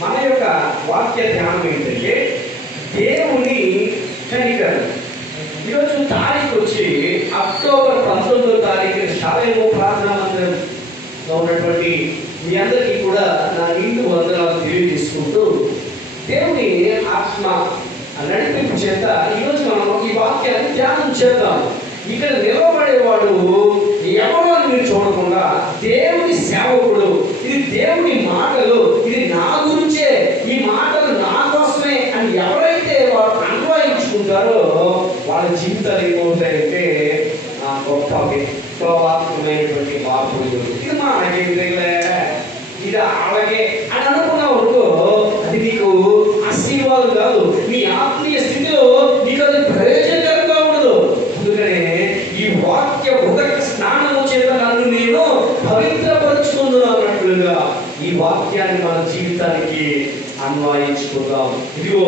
మన యొక్క వాక్య ధ్యానం ఏంటంటే దేవుని కనికరం. ఈరోజు తారీఖు వచ్చి అక్టోబర్ 19వ తారీఖున శాలేము ప్రార్థనా మందిరంలో ఉన్నటువంటి మీ అందరికీ కూడా నా నిండు వందనాలు తెలియజేసుకుంటూ దేవుని ఆత్మ నడిపింపు చేత ఈరోజు మనం ఈ వాక్యాన్ని ధ్యానం చేద్దాం. ఇక్కడ నిలబడేవాడు ఎవరో మీరు చూడకుండా దేవుని సేవకుడు. ఇది దేవుని మాటలు, ఇది నా గురించే, ఈ మాటలు నా కోసమే అని ఎవరైతే వారు అన్వయించుకుంటారో వాళ్ళ జీవితాలు ఏమవుతాయంటే గొప్పవాత్మైనటువంటి మార్పులు. ఇది మనకేం తెలియలే, ఇది అలాగే అని అనుకున్న వరకు అది నీకు ఆశీర్వాదం కాదు. నీ ఆత్మీయ స్థితిలో నీకు అది ప్రయోజనకరంగా ఉండదు. అందుకనే ఈ వాక్య ఉదక స్నానము చేత నన్ను నేను పవిత్రపరుచుకుంటున్నాను అన్నట్లుగా ఈ వాక్యాన్ని మన జీవితానికి అన్వయించుకుందాం. ఇదిగో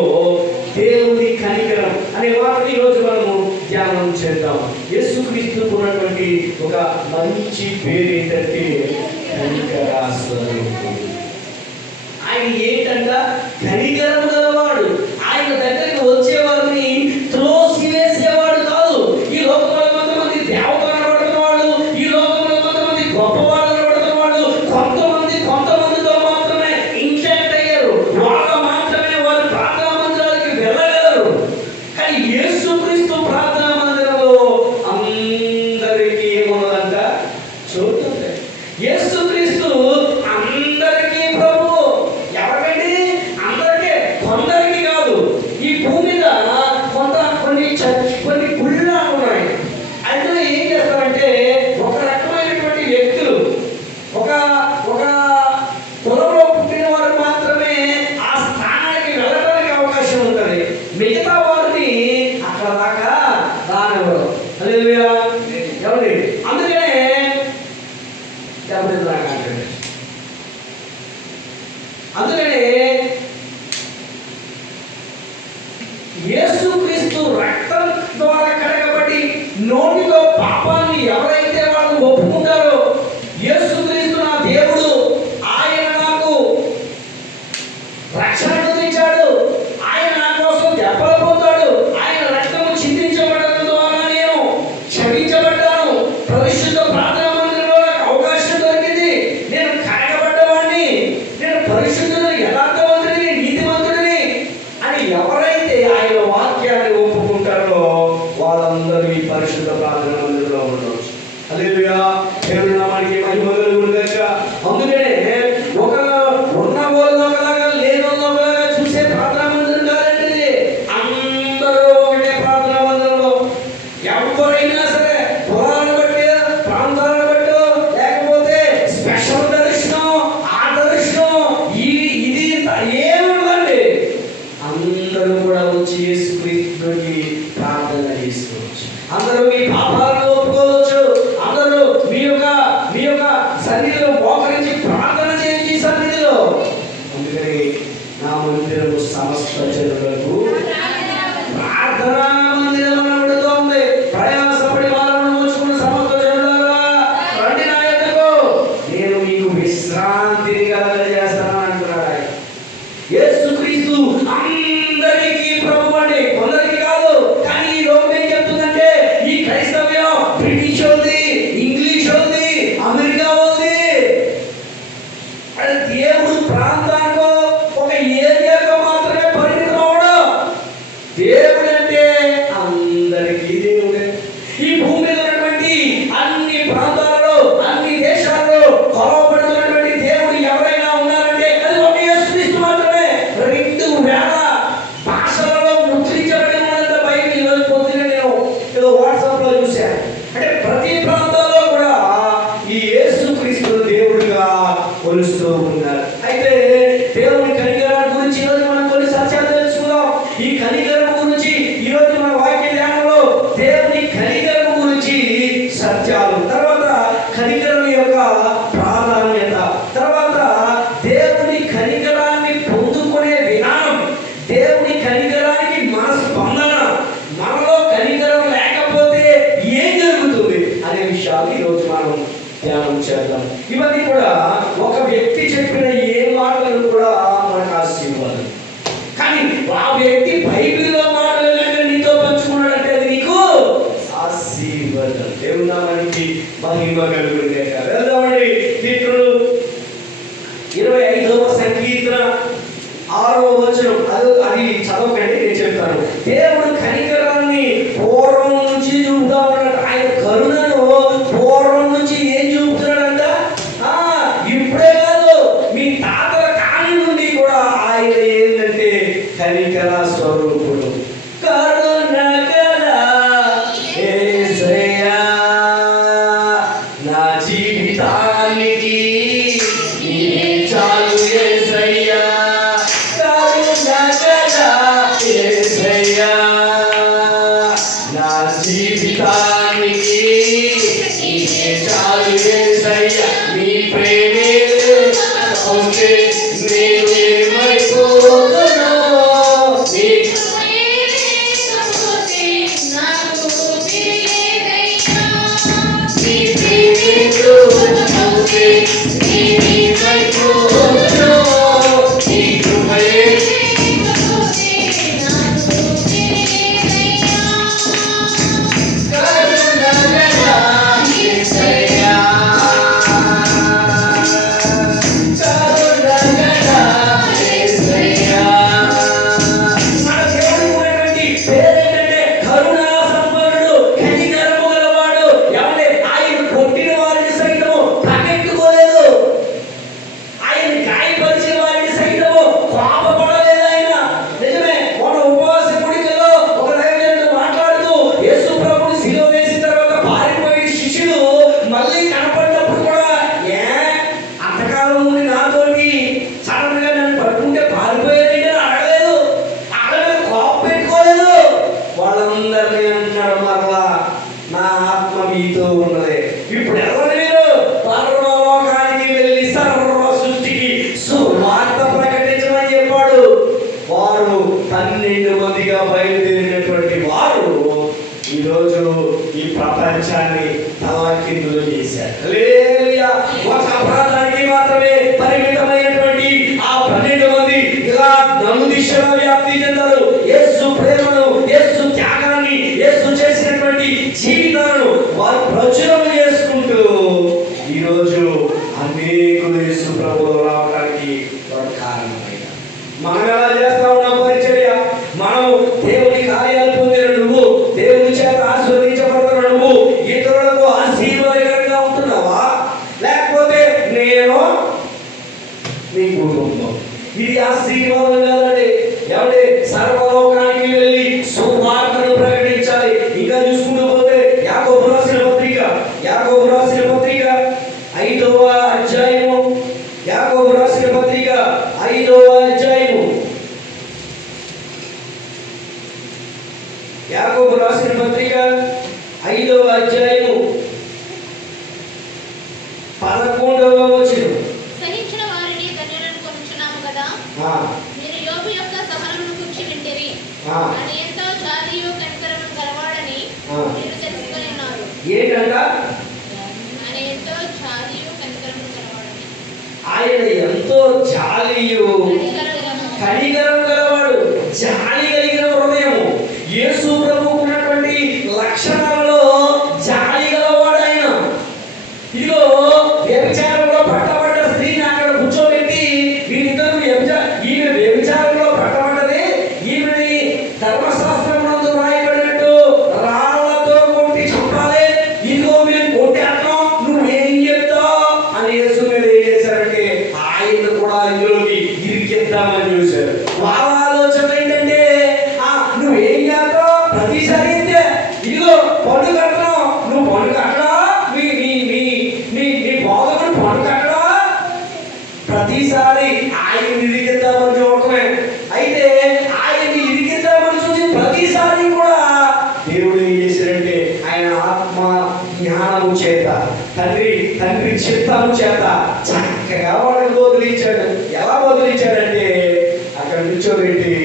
దేవుని కనికరం అనే వాటిని ఈరోజు మనము ధ్యానం చేద్దాం. యేసుక్రీస్తుకు ఉన్నటువంటి ఒక మంచి పేరు ఏంటంటే కనికరాస్వరూపుడు. ఆయన ఏంటంట? కనికరం గలవాడు. ఆయన దగ్గరికి వచ్చేవారిని త్రోసివేసేవాడు కాదు. ఈ లోకంలో కొంతమంది దేవతలు అనబడుతున్నవాడు, ఈ లోకంలో కొంతమంది గొప్పవాడు అనబడుతున్నవాడు, కొంతమందితో మాత్రమే ఇంటెక్ట్ అయ్యారు. వాళ్ళు మాత్రమే వారి ప్రార్థనా మందిరానికి వెళ్ళగలరు. కానీ యేసుక్రీస్తు ప్రార్థనా మందిరంలో అందరికీ ఏమన్నదంట? చోటు. యేసుక్రీస్తు అందరికీ ప్రభు. ఎవరికండి? అందరికీ, కొందరికి కాదు. ఈ భూమి మీద కొన్ని గుళ్ళు ఉన్నాయి. అందులో ఏం చేస్తారంటే ఒక రకమైనటువంటి వ్యక్తులు, ఒక కులంలో పుట్టిన వారు మాత్రమే ఆ స్థానానికి వెళ్ళడానికి అవకాశం ఉంటుంది. మిగతా వారిని అక్కడ దాకా రానివ్వరు. హల్లెలూయా. ఎవరి? అందుకనే యేసుక్రీస్తు రక్తం ద్వారా కడగబడి నోటితో పాపాన్ని ఎవరైతే వాళ్ళు ఒప్పుకుంటారో, యేసుక్రీస్తు నా దేవుడు, ఆయన నాకు రక్షణ ఇచ్చాడు, ఆయన నా కోసం దెబ్బలు పొందాడు, ఆయన రక్తము చిందించబడడం ద్వారా నేను క్షమించబడ్డాను, పరిశుద్ధ ప్రార్థనా మందిరంలో నాకు అవకాశం దొరికింది, నేను కడగబడ్డవాడిని, నేను పరిశుద్ధుడు, యథార్థవంతుడిని, నీతిమంతుడిని అని ఎవరైతే ఆయన వాక్యాన్ని ఒప్పుకుంటారో వాళ్ళందరూ ఈ పరిశుద్ధ ప్రార్థనా మందిరంలో ఉండవచ్చు. హల్లెలూయా. దేవుని నామానికి మహిమ కలుగును గాక. అందుకనే ఒక ఉన్న వాళ్ళలో ఒకలాగా లేని వాళ్ళలో ఒకలాగా చూసే ప్రార్థనా మందిరం కాదండి. అందరూ ఒకటే ప్రార్థనా మందిరంలో. ఎవరైనా సరే కులాలను బట్టి, ప్రాంతాలను బట్టి, లేకపోతే స్పెషల్ దర్శనం, ఆ దర్శనం, ఇది ఏముందండి. అందరూ కూడా వచ్చి యేసుక్రీస్తుకి ప్రార్థన చేసుకోవచ్చు. అందరూ మీ పాపాలను ఒప్పుకోవచ్చు. అందరూ మీ యొక్క సన్నిధిలో మోకరించి ప్రార్థన చేయించి సన్నిధిలో. అందుకని నా మందిరము సమస్త జనులకు ప్రార్థనా మందిరం అనబడుతోంది. ప్రయాసపడి వారిని మోసుకున్న సమస్త జనులారా రండి నా యొద్దకు, నేను మీకు విశ్రాంతిని కలగజేస్తాను అంటున్నాడు. యేసుక్రీస్తు అందరికీ ప్రభు అండి, కొందరికి కాదు. కానీ ఈ లోకం ఏం చెప్తుందంటే ఈ క్రైస్తవ్యం బ్రిటిష్ ఉంది, ఇంగ్లీష్ ఉంది, అమెరికా ఉంది. దేవుడు ప్రాంతానికో ఒక ఏరియాకో మాత్రమే పరిమితం అవడం. దేవుడు అంటే అందరికీ దేవుడే. ఈ భూమి మీద ఉన్నటువంటి అన్ని ప్రాంతాలలో, అన్ని దేశాలలో కొలవబడుతున్నటువంటి దేవుడు ఎవరైనా ఉన్నారంటే అది ఒక యేసుక్రీస్తు మాత్రమే. 2000 భాషలలో ముద్రించబడి ఉన్నంత బైబిల్ ఈరోజు పొద్దున నేను ఏదో వాట్సాప్ లో చూశాను. అంటే ప్రతి ప్రాంతాల్లో కూడా ఈ యేసుక్రీస్తు దేవుడిగా కొలుస్తూ ఉన్నారు. అయితే దేవుని కనికరాన్ని గురించి ఈరోజు మనం కొన్ని సత్యాలు తెలుసుకుందాం. ఈ కనికరం గురించి ఈరోజు మన వాక్య ధ్యానంలో దేవుని కనికరం గురించి సత్యాలు, తర్వాత కనికరం యొక్క ప్రాధాన్యత, తర్వాత దేవుని కనికరాన్ని పొందుకునే విధానం, దేవుని కనికరానికి మన స్పందన, మనలో కనికరం లేకపోతే ఏం జరుగుతుంది అనే విషయాలు ఈరోజు మనం ధ్యానం చేద్దాం. ఇవన్నీ కూడా ఒక వ్యక్తి చెప్పిన ఏ మాటలు కూడా మనకు 6వ వచనం, అది చదవకండి, నేను చెప్తాను. దేవుడు కనికరాన్ని పూర్వం నుంచి చూపుతా ఉన్నాడు. ఆయన కరుణను పూర్వం నుంచి ఏం చూపుతున్నాడంట? ఇప్పుడే కాదు, మీ తాతల కాలం నుండి కూడా ఆయన ఏంటంటే కనికర స్వరూపుడు. కరుణ గల యేసయ్యా, నా జీవితానికి నీవే చాలు యేసయ్యా. కరుణ గల యేసయ్యా, నా జీవితానికి నీవే చాలు యేసయ్యా. నీ ప్రేమే ఉంటే నేను ఏమైపోతున్నా, నీ ఈరోజు ఈ ప్రపంచాన్ని తలకిందులు చేశారు. హల్లెలూయా. ఒక ప్రాంతానికి మాత్రమే పరిమితమైనటువంటి ఆ 12 మంది ఇలా నలుదిశలా వ్యాప్తి చెందారు. యేసు ప్రేమను, యేసు త్యాగాన్ని, యేసు చేసినటువంటి జీవితాలను వారు ప్రచురణ చేసుకుంటూ ఈరోజు అనేకులు యేసు ప్రభువు రావడానికి వారు కారణమయ్యారు. మనం ఎలా చేస్తా ఉన్నాం పరిచర్య? మనం దేవుని కార్యాలు పొందిన నువ్వు, దేవుని చేత ఆశీర్వదించబడుతున్న నువ్వు ఇతరులకు ఆశీర్వాదకరంగా ఉంటున్నావా? లేకపోతే నేను నీ కుటుంబం? ఇది ఆశీర్వాదం కాదండి. ఎవరి సర్వలోకానికి వెళ్ళి సువార్తను ప్రకటించాలి. ఇంకా చూసుకుంటూ పోతే యాకోబు రాసిన పత్రిక 5వ అధ్యాయము, యాకోబు రాసిన పత్రిక 5వ అధ్యాయము, యాకోబు రాసిన పత్రిక 5వ అధ్యాయము 11వ వచనం. సహించిన వారిని ధన్యులను కొనుచున్నాము కదా, మీరు యోబు యొక్క సహనమును గురించి వింటిరి. ఆయన ఎంతో జాలియు కనికరము గలవాడని మీరు తెలుసుకొని ఉన్నారు. ఏంటంట? ఆయన ఎంతో జాలియు కనికరము గలవాడని. ఆయన ఎంతో జాలియు కనికరము గలవాడు. జాలి కలిగిన హృదయము. యేసు ప్రభువుకు ఉన్నటువంటి లక్షణాలలో జాలి గలవాడు ఆయన. ఇదిగో వ్యభిచారంలో పట్టబడ్డ స్త్రీని అక్కడ కూర్చోబెట్టి వీరిద్దరు ఈమె వ్యభిచారంలో పట్టబడ్డది, ఈమెని ధర్మశాస్త్రమునందు రాయబడినట్టు రాళ్లతో కొట్టి చంపాలి. ఇదిగో వీళ్ళు కొట్టేద్దాం, నువ్వేం చెప్తావు అని యేసు మీద ఏం చేశారంటే ఆయన కూడా ఇందులోకి ఇరికిద్దామని చూశారు. వాళ్ళ ఆలోచన ఏంటంటే నువ్వేం చేస్తావు? ప్రతిసారి ఇదిగో పన్ను కట్టడం, నువ్వు పన్ను కట్టడా, నీ బోధకుడు పన్ను కట్టడా, ప్రతిసారి ఆయన్ని ఇరికిద్దామని చూడటమే. అయితే ఆయన్ని ఇరికిద్దామని చూసి ప్రతిసారి కూడా దేవుడు ఏం చేశాడంటే ఆయన ఆత్మ జ్ఞానము చేత, తండ్రి చిత్తము చేత చక్కగా వాళ్ళని బోధించాడు. ఎలా బోధించాడంటే అక్కడ కూర్చోబెట్టి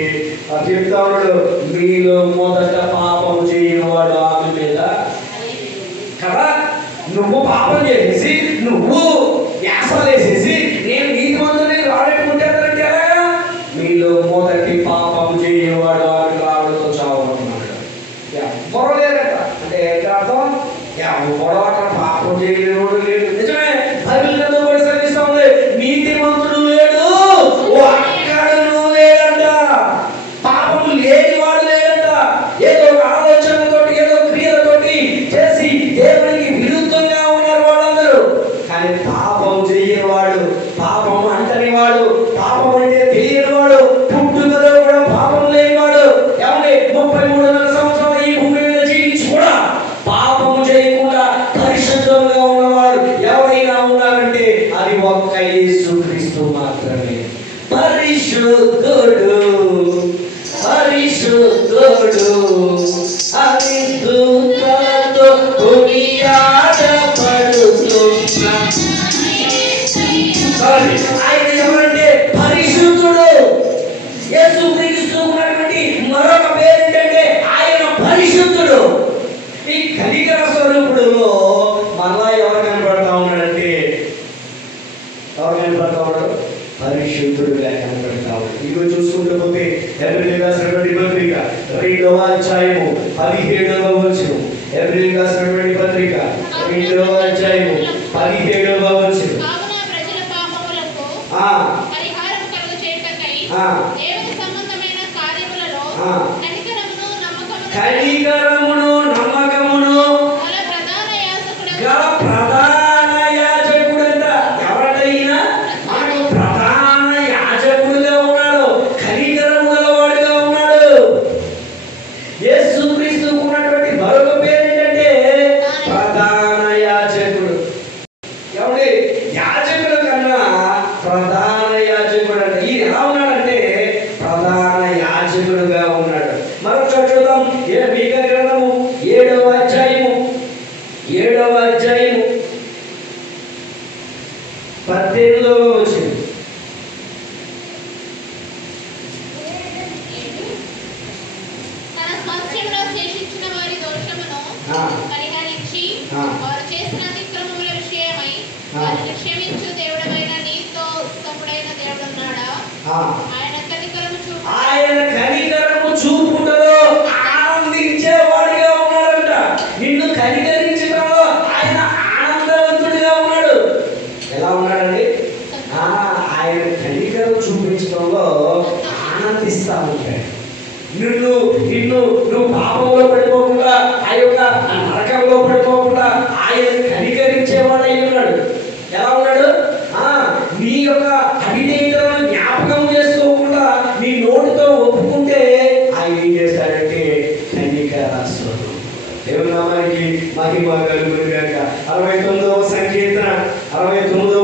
చెప్తా ఉన్నాడు, మీలో మొదట పాపం చేయని వాడు ఆమె మీద కదా, నువ్వు పాపం చేసేసి నువ్వు యాసలు వేసేసి నేను నీతిమంతుని రాడెట్టుకుంటానంటే ఎలాగా? మీలో మొదటి పాపం చేయని వాడు ఆవిడతో చావనున్నాడు. ఎవరు లేరట. అంటే ఏంటి అర్థం? ఎవరు అక్కడ పాపం చేయలేడు లేడు. నిజమే, బైబిల్ గ్రంథం కూడా శ్రమిస్తా ఉంది, నీతిమంతుడు లేడు, ఒక్కడును లేడు. పరిశుద్ధుడు పరిశుద్ధుడు అని దూతలతో కొనియాడబడుతున్న ఆయన ఎవరంటే పరిశుద్ధుడు. యేసుక్రీస్తు ఉన్నటువంటి మరొక పేరు ఏంటంటే ఆయన పరిశుద్ధుడు. ఈ కనికర స్వరూపుడులో మరలా ఎవరు కనపడతా ఉన్నాడంటే ఎవరు కనపడతా ఉన్నాడు? పరిశుద్ధుడుగా కనపడతా ఉన్నాడు. ఇదిగో చూసుకుంటూ పోతే హెబ్రీయులకు రాసినటువంటి పత్రిక 2వ అధ్యాయము 17వ వచనం. హెబ్రీయులకు రాసినటువంటి పత్రిక 2వ అధ్యాయము 17వ వచనం. పరిహారం కలుగచేయుటకై దేవుని సంబంధమైన కార్యములలో కనికరమును నమ్మకమును గల ప్రధాన యాజకుడంట. ఎవరైనా మనకు ప్రధాన యాజకుడుగా ఉన్నాడు, కనికరము గలవాడుగా ఉన్నాడు. యేసుక్రీస్తుకు ఉన్నటువంటి మరొక పేరు ఏంటంటే ప్రధాన యాజకుడు. ఎవరి యాజకుడు కన్నా ప్రధాన యాజకుడు అంటే ఈయన ఎలా ఉన్నాడంటే ప్రధాన యాజకుడుగా ఉన్నాడు. మరొక చోట చూద్దాం. మీకా గ్రంథము 7వ అధ్యాయము 18వ వచనం. తన స్వాస్థ్యంలో శేషించిన వారి దోషమును పరిహరించి వారు చేసిన అతిక్రమముల విషయమై వారిని క్షమించు దేవుడమైన నీతో ఉత్తముడైన దేవుడున్నాడా? ఆయన కనికరము చూపుటలో ఆనందించేవాడిగా ఉన్నాడంట. నిన్ను కనికరించడంలో ఆయన ఆనందవంతుడిగా ఉన్నాడు. ఎలా ఉన్నాడండి? ఆయన కనికరం చూపించడంలో ఆనందిస్తా ఉంటాడు. నువ్వు పాపంలో పడిపోకుండా ఆ యొక్క నరకంలో పడిపోకుండా ఆయన కనికరించేవాడు అయి ఉన్నాడు. ఎలా ఉన్నాడు? నీ యొక్క అవిధేయతలను జ్ఞాపకం చేసుకోకుండా నీ నోటితో ఒప్పుకుంటే ఆయన ఏం చేస్తాడంటే కనికరాస్తుడు. దేవుని నామానికి మహిమ కలుగును గాక. 69వ సంకీర్తన 16వ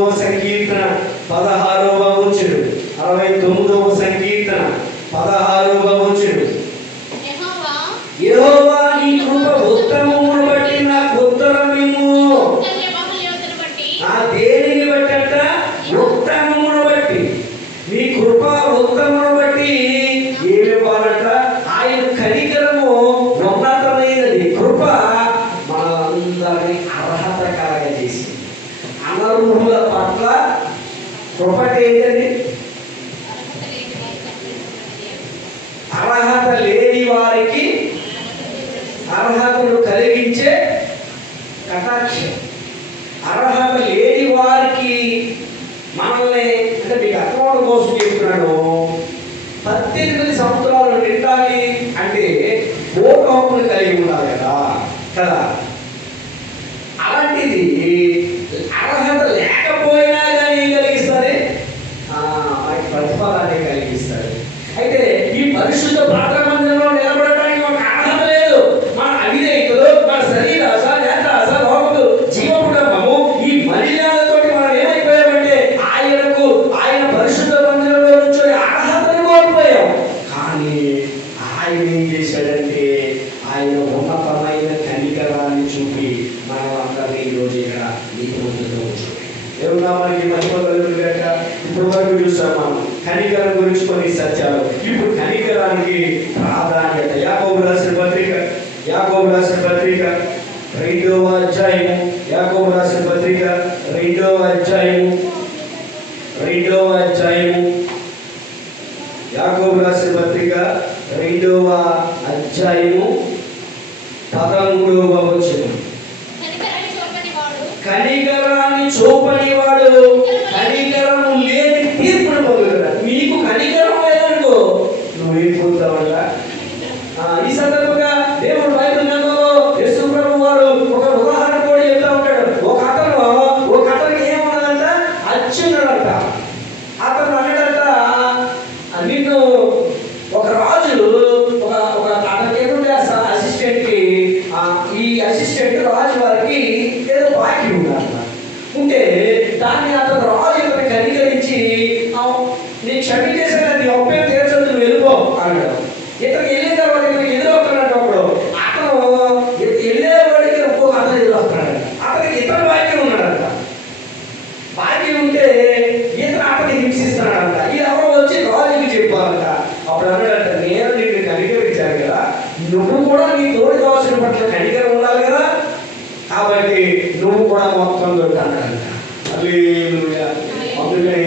వచనం. 69వ సంకీర్తన 16వ వచనం. యెహోవా నీ కృప ఉత్తమమును బట్టి నాకు ఉత్తరమిమ్ము. దేనిని బట్టి అంట? ఉత్తమమును బట్టి. నీ కృప ఉత్తమమును బట్టి ఏమి ఇవ్వాలంట? ఆయన కనికరము ఉన్నతమైనది. కృప మనందరినీ అర్హత కలగజేసి అనర్హుల పట్ల కృప ఏంటండి? అర్హత లేని వారికి అర్హతను కలిగించే కటాక్షం. అర్హత లేని వారికి మనల్ని అంటే మీకు అర్థమవడం కోసం చెప్తున్నాను. 18 సంవత్సరాలు నిండాలి అంటే ఓటు హక్కును కలిగి ఉండాలి కదా. అలాంటిది అర్హత లేకపోయినా కానీ ఏం కలిగిస్తుంది? ప్రతిఫలాన్ని కలిగిస్తాడు. అయితే ఈ పరిశుద్ధ ప్రార్థన మందిరంలో నిలబడటానికి ఒక అర్హత లేదు. మన అవిధేయతలు, మన శరీరాశ, నేత్రాశ, లోకము, జీవపుడము, ఈ మలినాలతో మనం ఏమైపోయామంటే ఆయన పరిశుద్ధ మందిరంలో నుంచి అర్హతను కోల్పోయాం. కానీ ఆయన ఏం చేశాడంటే ఆయన ఉన్నతమైన కనికరాన్ని చూపి మనలందరినీ ఈరోజు ఇక్కడ నీతిమంతులుగా ఉంచాడు. దేవుని నామానికి మహిమ కలుగును గాక. ఇప్పుడు వరకు చూస్తాం మనం కనికరం గురించి కొన్ని సత్యాలు. ఇప్పుడు కనికరానికి ప్రాధాన్యత. యాకోబు రాసిన పత్రిక 2వ అధ్యాయము 2వ అధ్యాయము యాకోబు రాసిన పత్రిక 2వ అధ్యాయము యాకోబు రాసిన పత్రిక 2వ అధ్యాయము 13వ వచనం. కనికరాన్ని చూపనివాడు కనికరము లేని తీర్పును పొందుతాడు. నీకు కనికరం లేదనుకో నువ్వేం పొందుతావంట? ఈ సందర్భంగా దేవుడు బైబిల్ గ్రంథంలో యేసు ప్రభు వారు ఒక ఉదాహరణ కూడా చెప్తా ఉంటాడు. ఒక అతనికి ఏమన్నదంట? అచ్చున్నాడంట. అతను అన్నాడంట, నిన్ను ఒక రాజు ఒక అతనికి ఏంటంటే ఇతనికి వెళ్ళిన తర్వాత ఇతనికి ఎదురవుతున్నాడు. అప్పుడు అతను వెళ్ళేవాడికి ఇంకొక అతను ఎదురొస్తున్నాడంట. అతనికి ఇతను వాక్యం ఉన్నాడంట. వాక్యం ఉంటే ఇతను అతన్ని హింసిస్తున్నాడంట. ఇది ఎవరో వచ్చి రాజుకి చెప్పాలంట. అప్పుడు అన్నాడంట, నేను నిన్ను కనికరించాను కదా, నువ్వు కూడా నీ తోడి కావాల్సిన పట్ల కనికరం ఉండాలి కదా, కాబట్టి నువ్వు కూడా మొత్తం దొరుకుతాడంట. హల్లెలూయా. అందుకని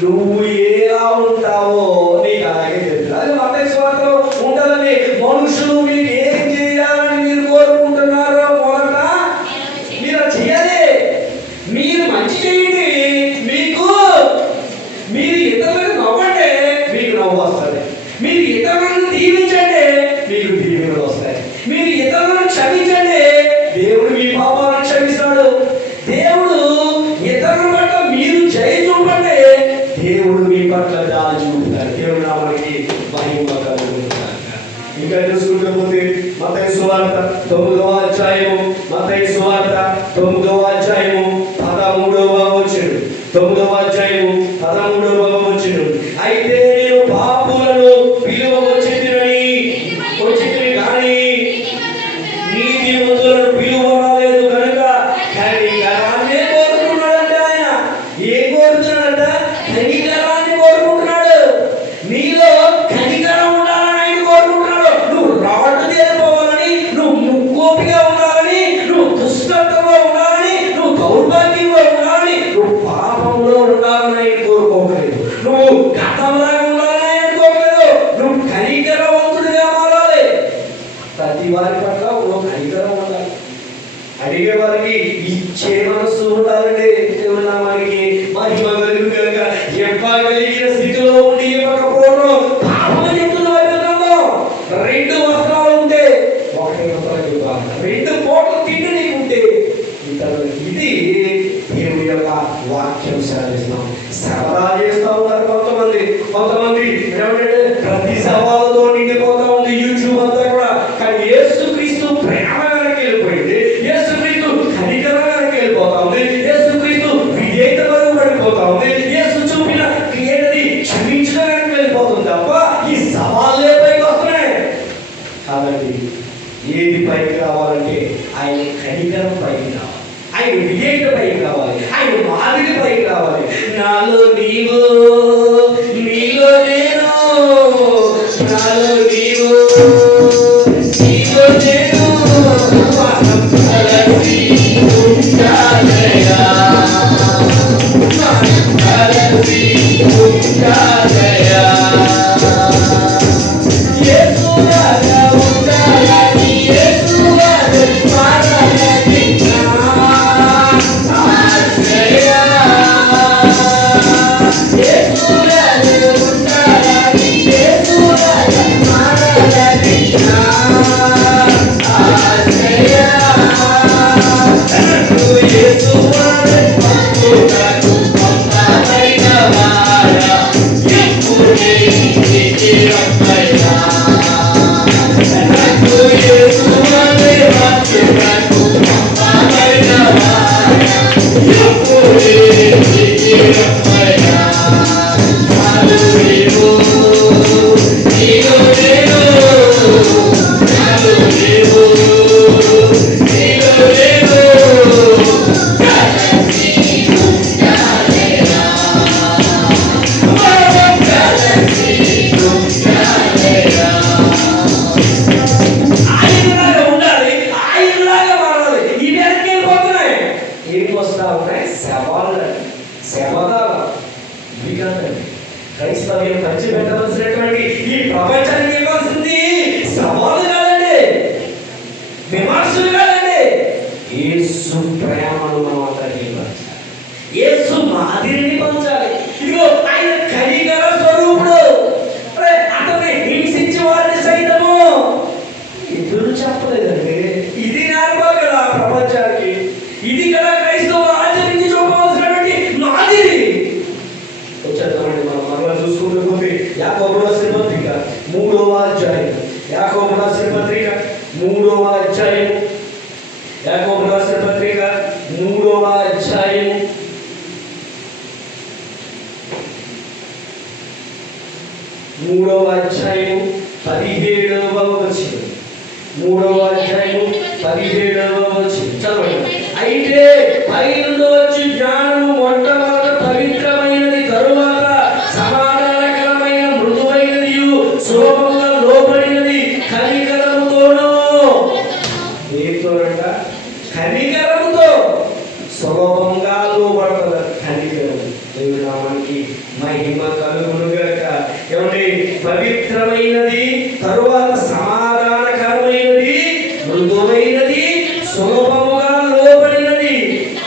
నువ్వు ఎలా ఉంటావో నీకు అలాగే తెలుసు. అది మత్తయి సువార్తలో ఉండాలని, మనుషులు మీకు ఏం చేయాలని మీరు కోరుకుంటున్నారో మొదట మీరు చేయాలి. మీరు మంచి చేయండి, మీరు ఇతరులకు నవ్వండి, మీకు నవ్వు వస్తుంది. మీరు ఇతరులను దీవించండి, మీకు దీవెనలు వస్తాయి. మీరు ఇతరులను క్షమించండి, దేవుడు మీ పాపాలను క్షమిస్తాడు. దేవుడు ఇతరుల పట్ల మీరు జయ చూపండి, దేవుడు మీ పట్ల జాలి చూపుతాడు. దేవుడు నామకి మహిమ కలుగుతాడు. ఇంకా చూసుకుంటూ పోతే మత్తయి సువార్త 9వ అధ్యాయము, మత్తయి సువార్త 9వ అధ్యాయము 13వ వచనం, 9వ అధ్యాయము 13వ వచనం. అయితే నేను పాపులను పిలువవచ్చితిని కానీ నీతిమంతులను పిలువలేదు కనుక కనికరాన్ని కోరుకుంటున్నాడంట. ఆయన ఏం కోరుతున్నాడంట? కనికరాన్ని కోరుకుంటున్నాడు. నీలో కనికరం ఉండాలని ఆయన కోరుకుంటున్నాడు. నువ్వు రాళ్ళు తేలిపోవాలని, నువ్వు ముక్కోపిగా ఉండాలని, నువ్వు దుష్టత్వంలో ఉండాలని, నువ్వు దౌర్భాగ్యంలో ఉండాలని, నువ్వు పాపంలో ఉండాలని ఆయన కోరుకోలేదు. నువ్వు గతంలాగా ఉండాలని ఆయన కోరుకోలేదు. నువ్వు కనికరవంతుడిగా మారాలి. ప్రతి వారి పట్ల నువ్వు కనికరం ఉండాలి. అడిగే వారికి ఇచ్చే మనసు ఉండాలండి. దేవుని నామానికి మహిమ కలుగు కనుక ఇవ్వగలిగిన స్థితిలో ఉండి ఇవ్వకపోవడం పాపం చెప్తున్న వైపులో. 2 వస్త్రాలు ఉంటే ఒకటే వస్త్రాలు ఇవ్వాలి. 2 పూటలు తిండి నీకు ఉంటే ఇతరులకు. ఇది దేవుని యొక్క వాక్యం సాధిస్తాం. సరదా చేస్తూ ఉన్నారు కొంతమంది ఏమంటే ప్రతి సవాలుతో నిండిపోతా ఉంది యూట్యూబ్ అంతా కూడా. కానీ యేసుక్రీస్తు ప్రేమ వెనక్కి వెళ్ళిపోయింది, యేసుక్రీస్తు కనికరం వెనక్కి వెళ్ళిపోతా ఉంది, యేసుక్రీస్తు విధేయత వరకు పడిపోతా ఉంది, యేసు చూపిన క్రియని క్షమించడం వెనక్కి వెళ్ళిపోతుంది తప్ప ఈ సవాళ్ళే పైకి వస్తున్నాయి. కాబట్టి ఏది పైకి రావాలంటే ఆయన కనికరం పైకి రావాలి, ఆయన విధేయత పైకి రావాలి, ఆయన మాదిరి పైకి రావాలి. నాలో నీవు, నీలో నేను, నాలో నీవు, నీలో నేను, మనం కలిసి ఉండాలయ్యా, మనం కలిసి ఉండాలయ్యా. యేసులాగా ఉండాలని, యేసులాగా మారాలని ఆశయా. యేసులాగా ఉండాలని, యేసులాగా మారాలని ఆశయా. తనకు యేసువాడే భక్తులకు పంపబడిన వాడా, ఎప్పుడే చిరపైనా. తనకు యేసువాడే భక్తులకు పంపబడిన వాడా, ఎప్పుడే చిరపైనా. నాలో నీవు, నీలో నేను, నాలో నీవు, నీలో నేను, కలిసి ఉండాలయ్యా, మనం కలిసి ఉండాలయ్యా. ఆయనలాగా ఉండాలి, ఆయనలాగా మారాలి. ఇవి వెనక్కి వెళ్ళిపోతున్నాయి. ఏం వస్తా ఉన్నాయి? శవాలు ఇవి కాదండి. క్రైస్తవ్యం పంచిపెట్టవలసినటువంటి ఈ ప్రపంచానికి ఇవ్వాల్సింది సవాలు కాదండి, విమర్శలు కాదండి. యేసు ప్రేమను మనం అందరికీ పంచాలి, యేసు మాదిరిని పంచాలి. ఇదిగో ఆయన కనికర స్వరూపుడు. అతన్ని హింసించే వారిని సైతము ఎదురు చెప్పలేదండి. ఇది నేర్పాలి కదా ప్రపంచానికి. ఇది కదా క్రైస్తవులు ఆచరించి చూపవలసినటువంటి మాదిరి. వచ్చేద్దామండి మనం మరలా చూసుకుంటూ పోతే యాకోబు రాసిన పత్రిక 3వ అధ్యాయం, యాకోబు రాసిన పత్రిక 3వ అధ్యాయం, యాకోబు రాసిన పత్రిక 3వ అధ్యాయం 3వ అధ్యాయం 17వ వచనం, 3వ అధ్యాయము 17వ వచనం చదవండి. అయితే పైనుండి వచ్చి జ్ఞానము మొట్టమొదట పవిత్రమైనది, తరువాత సమాధానకరమైన, మృదువైనది, సులభంగా లోబడినది, కనికరముతోను. ఏతోనంట? కనికరముతో. సులభంగా లోబడతారు. కనికరం. దేవుని నామానికి మహిమ కలుగును గాక. ఏమండి? పవిత్రమైనది, తరువాత సమాధానకరమైనది, మృదువైనది, సులభముగా లోబడినది,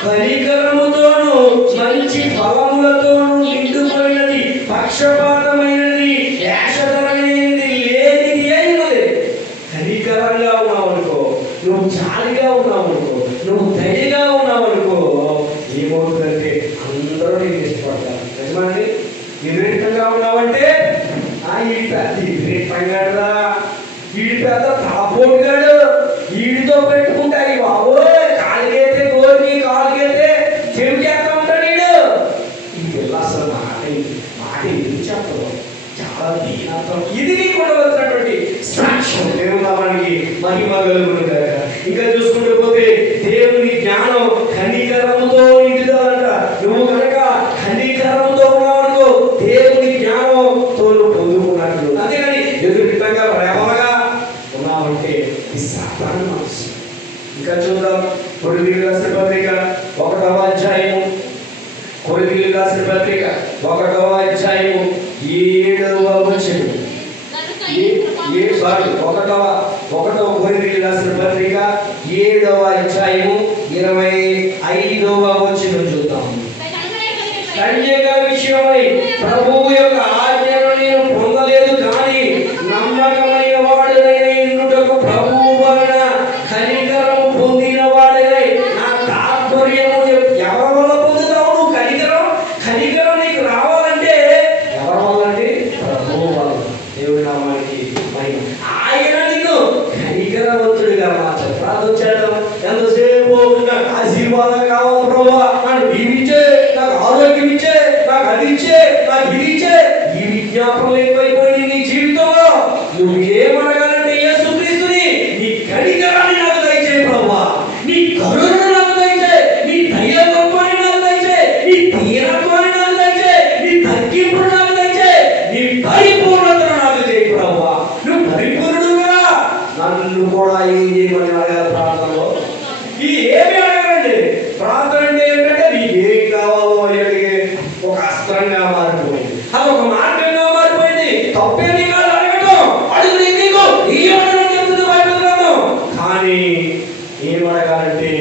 కనికరముతోను, మంచి ఫలములతోను నిండుకున్నది, పక్షపాతమైనది, యాషధరమైనది లేనిది అయినది. కనికరంగా ఉన్నావనుకో, నువ్వు జాలిగా ఉన్నావనుకో, నువ్వు దయగా ఉన్నావనుకో, ఏమవుతుందంటే అందరూ నీకు ఇష్టపడతారు. నిజమండి? విపరీతంగా ఉన్నావంటే వీడి పెద్ద విపరీతంగా, వీడి పెద్ద తాపోటుగాడు, వీడితో పెట్టుకుంటే అవి బాబోయ్ కాలిగైతే గోరికి, కాలిగైతే చెవి చేస్తా ఉంటాడు వీడు. ఈ పిల్ల అసలు మాట ఎందుకు చెప్పదు, చాలా దీనత్వం. ఇది నీకు ఉండవలసినటువంటి సాక్ష్యం. దేవుని నామానికి మహిమ కలుగును గాక. ఇంకా చూసుకుంటూ పోతే దేవుని జ్ఞానం కనికరముతో నిండుదలంట. నువ్వు కనుక కనికరముతో ఉన్నావనుకో, దేవుని జ్ఞానంతో పొందుకున్నట్లు. అంతేగాని ఎదురుగా ప్రేమగా ఉన్నావంటే ఈ సాధారణ మనసు. ఇంకా చూద్దాం. కొరింథీయులకు రాసిన పత్రిక 1వ అధ్యాయము, కొరింథీయులకు రాసిన పత్రిక 1వ అధ్యాయము 7వ వచనం. 1వ కొరింథీయులకు రాసిన పత్రిక 7వ అధ్యాయము 25వ వచనం చూద్దాం. కన్యక విషయమై ప్రభువు యొక్క ఆజ్ఞను నేను పొందలేదు, కానీ నమ్మకమైన వాడునైన ఎన్నుటకు ప్రభువు వలన కనికరము పొందిన వాడనై నా తాత్పర్యము ఎవరి వల్ల పొందుతావు నువ్వు కనికరం? కనికరం నీకు రావాలంటే ఎవరి వల్ల అంటే ప్రభువు వల్ల. దేవుడి నామానికి మహిమ. ఆయన నిన్ను కనికరవంతుడిగా మార్చాలి. ప్రార్థన చేద్దాం. ఎంతసేపు నాకు ఆశీర్వాదం కావాలి ప్రభువా, నన్ను దీవించే, నాకు ఆరోగ్యం ఇచ్చే, నాకు అది ఇచ్చే, నాకు ఇది ఇచ్చే. ఈ విజ్ఞాపనలు ఎక్కువైపోయి నీ జీవితంలో నువ్వు ఏమనగాలంటే యేసుక్రీస్తుని, నీ కనికరాన్ని నాకు దయచేయి ప్రభువా, నీ కరుణను నాకు దయచేయి, నీ దయత్వాన్ని నాకు దయచేయి, నీ తీరత్వాన్ని నాకు దయచేయి, నీ తగ్గింపును నాకు దయచేయి, నీ పరిపూర్ణతను నాకు చేయి ప్రభువా. నువ్వు పరిపూర్ణుడుగా నన్ను కూడా ఏం చేయమని అడగాలి ప్రార్థనలో. ఈ ఏమి అడగండి? ప్రార్థన అంటే ఏంటంటే నీకు ఏం కావాలో అని అడిగే ఒక అస్త్రంగా మారిపోయింది, అది ఒక మార్గంగా మారిపోయింది. తప్పేమి కాదు అడగటం, అడుగు నీకు చెప్తుంది బైబిల్ గ్రంథం. కానీ ఏం అడగాలంటే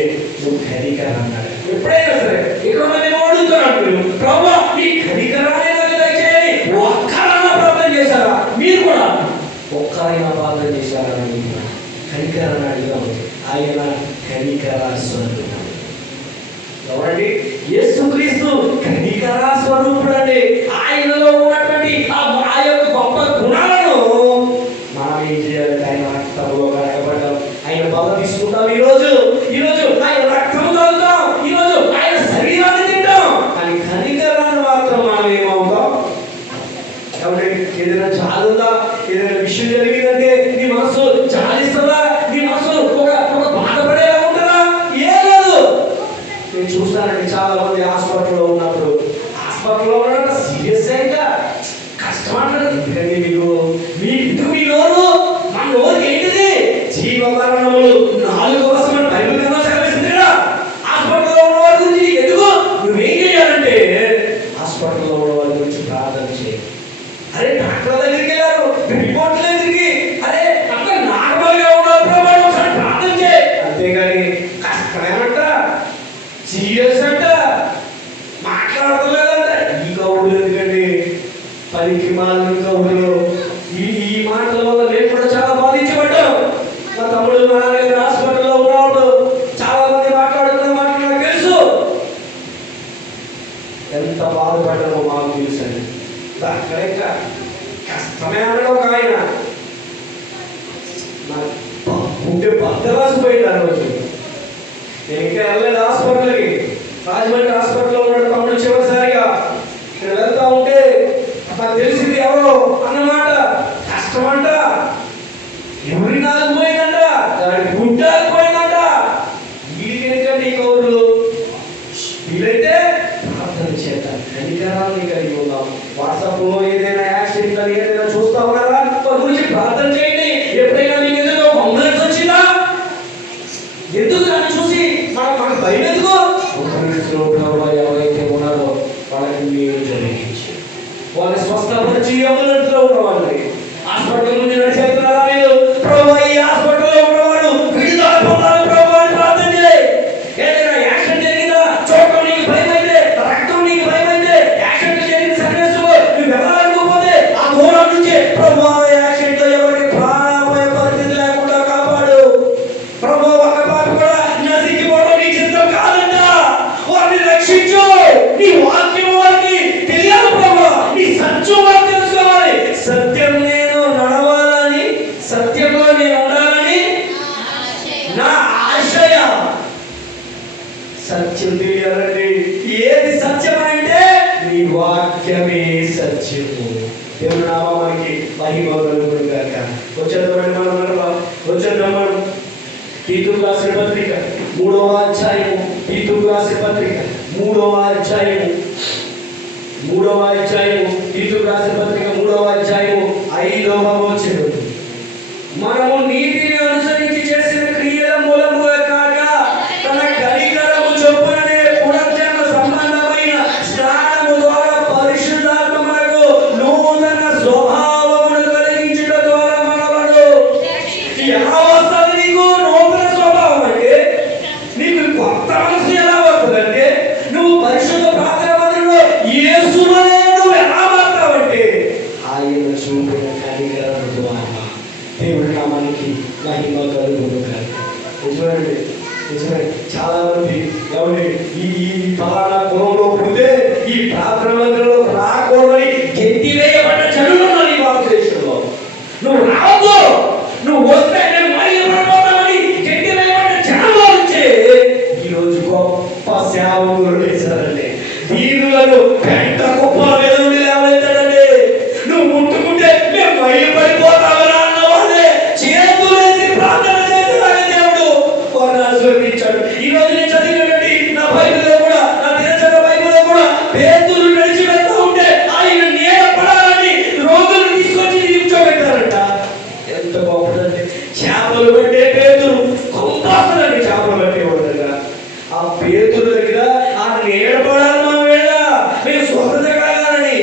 నువ్వు కనికరం అన్నాడు. ఎప్పుడైనా సరే ఇక్కడ మేము అడుగుతున్నాడు, ప్రభువా నీ కనికరాన్ని నాకు దయచేయి. ఒక్కరైనా ప్రార్థన చేశారా? మీరు కూడా ఒక్కరైనా ప్రార్థన చేశారా? కనికరాన్ని అడిగాము. ఆయన కనికర స్వరూపుడు. ఎవరండి? యేసుక్రీస్తు కనికర స్వరూపుడు అండి. ఆయనలో ఉన్నటువంటి ఆ యొక్క గొప్ప గుణాలను మనం ఏం చేయాలి? ఆయన రక్తంలో కడగబడ్డాం, ఆయన బల తీసుకుంటాం. ఈరోజు ఆయన రక్తం తాగుతాం, ఈరోజు ఆయన శరీరాన్ని తింటాం. కానీ కనికరాన్ని మాత్రం మనం ఏమవుతాం? ఎవరికి ఏదైనా జాలుందా, ఏదైనా విషయం జరిగిందంటే నీ మనసు జాలిస్తుందా? నీ మనసు ఒక బాధపడేలా ఉంటుందా? ఏం లేదు. నేను చూస్తానండి చాలా మంది హాస్పిటల్లో ఉన్నప్పుడు, హాస్పిటల్లో ఉన్నట్టు సీరియస్ ఇంకా కష్టం అంటారు. ఎందుకంటే మీ నోరు, మన నోరు ఏంటిది? జీవమరణములు 4 కోసం బైబిల్ గ్రంథం సెలవిస్తుంది కదా. హాస్పిటల్లో ఉన్న వారి గురించి ఎందుకు నువ్వేం చేయాలంటే హాస్పిటల్లో ఉన్న వారి గురించి ప్రార్థన చేయాలి. అరే డాక్టర్ దగ్గరికి వెళ్ళారు, రిపోర్ట్ల దగ్గరికి, అరే అంత నార్మల్గా ఉన్నారు ప్రభావం ఒకసారి ప్రార్థన చేయి. అంతేగాని కష్టమేమంట, సీరియస్ అంట, మాట్లాడలేదంట. ఈ కౌరులు ఎందుకండి? పనికి మాలిన కౌరులు. ఈ మాటల వల్ల నేను కూడా చాలా బాధించబడ్డాను. మా తమ్ముడు మా నాన్నగారు హాస్పిటల్లో ఉన్నప్పుడు చాలా మంది మాట్లాడుతున్న మాటలు నాకు తెలుసు. ఎంత బాధపడ్డామో మాకు తెలుసు అండి. అక్కడ కష్టమే అన్నాడు ఒక ఆయన. ఉంటే భర్త రాసిపోయింది ఆ రోజు. నేను ఇంకా వెళ్ళలేదు హాస్పిటల్కి. రాజమండ్రి హాస్పిటల్లో ఉన్నాడు తమ్ముడు చివరిసారిగా. నేను వెళ్తా ఉంటే నాకు తెలిసింది ఎవరో అన్నమాట. కష్టమంట, ప్రార్థన చేయండి. ఎప్పుడైనా మీకు ఏదో ఒక అంబులెన్స్ వచ్చిందా? ఎందుకు దాన్ని చూసి మనకు భయం ఎందుకు? ఎవరైతే ఉన్నారో వాళ్ళకి మీరు జరిగించి వాళ్ళని స్వస్థపరిచి అంబులెన్స్ లో ఉన్న వాళ్ళని హాస్పిటల్ ముందు నడిచేస్తున్నారా మీరు? ప్రభు ఈ హాస్పిటల్లో ఉన్నవాడు విడుదల పొందాలి ప్రభు అని ప్రార్థన చేయి. ఏదైనా యాక్సిడెంట్ జరిగిందా? చూడటం నీకు భయం అయితే, రక్తం నీకు భయం అయితే, యాక్సిడెంట్ జరిగిన సన్నివేశంలో నువ్వు వెళ్ళాలనుకోకపోతే ఆ దూరం నుంచి ప్రభు యాక్సిడెంట్ లో ఎవరికి ప్రాణాపాయ పరిస్థితి లేకుండా కాపాడు ప్రభు. ఒక పాప కూడా నసిగిపోవడం నీ చిత్తం కాదంట. వారిని రక్షించు. నీ వాక్యం వారికి తెలియాలి ప్రభు. నీ సత్యం వారికి తెలుసుకోవాలి. సత్యం నేను నడవాలని, సత్యంలో నేను ఉండాలని నా ఆశయ. సత్యం తెలియాలండి. ఏది సత్యం అంటే నీ వాక్యమే సత్యము. దేవుని నామానికి మహిమ కలుగును గాక. వచ్చేద్దాం మనం తీతుకు రాసిన పత్రిక 3వ అధ్యాయము. తీతుకు రాసిన పత్రిక 3వ అధ్యాయము. తీతుకు రాసిన పత్రిక 3వ అధ్యాయము 5వ వచనం. మనము నీతిని అనుసరించి చేసిన క్రియల మూలముగా కాక తన కనికరము చొప్పుననే పునర్జన్మ సంబంధమైన స్నానము ద్వారా పరిశుద్ధాత్మ మనకు నూతన స్వభావమును కలిగించుట ద్వారా మనవడు. ఎలా వస్తుంది నీకు నూతన స్వభావం అంటే? నీకు కొత్త మనసు ఎలా వస్తుందంటే నువ్వు పరిశుద్ధ ప్రార్థన మందిరంలో యేసువలే నువ్వు ఎలా మారుతావంటే ఆయన చూపిన కనికరము ద్వారా. దేవుడి నామానికి మహిమ కలుగును గాక. నిజమే. చాలా మంది ఎవరి ఈ పలానా కులంలో పుడితే ఈ ప్రార్థన మందిరంలో రాకూడదని గెంటి వేయబడ్డ జనులు ఉన్నారు ఈ భారతదేశంలో. నువ్వు రావద్దు, నువ్వు వస్తే నేను మైలుపడిపోతామని గెంటి వేయబడ్డ జనంలో నుంచే ఈరోజు గొప్ప సేవకులు లేచారండి. దీనులను పెంట కుప్పల మీద నుండి లేవనెత్తాడండి. నువ్వు ముట్టుకుంటే మేము మైలుపడిపోతామని అన్నవాళ్ళే చేతులేసి ప్రార్థన చేసేలాగా దేవుడు వారిని ఆశీర్వదించాడు. ఈ రోజు నేను చదివినటువంటి నా బైబిల్లో కూడా, నా తెరచిన బైబిల్లో కూడా పేతురు నడిచి వెళ్తూ ఉంటే ఆయన నీడ పడాలని రోగులను తీసుకొచ్చి నిల్చోబెట్టారంట. ఎంత గొప్పదండి. చేపలు పట్టే పేతురు కొంపాసలండి. చేపలు పట్టేవాడు దగ్గర, ఆ పేతురు దగ్గర ఆ నీడ పడాలి మా వేళ మేము స్వతంత్ర కలగాలని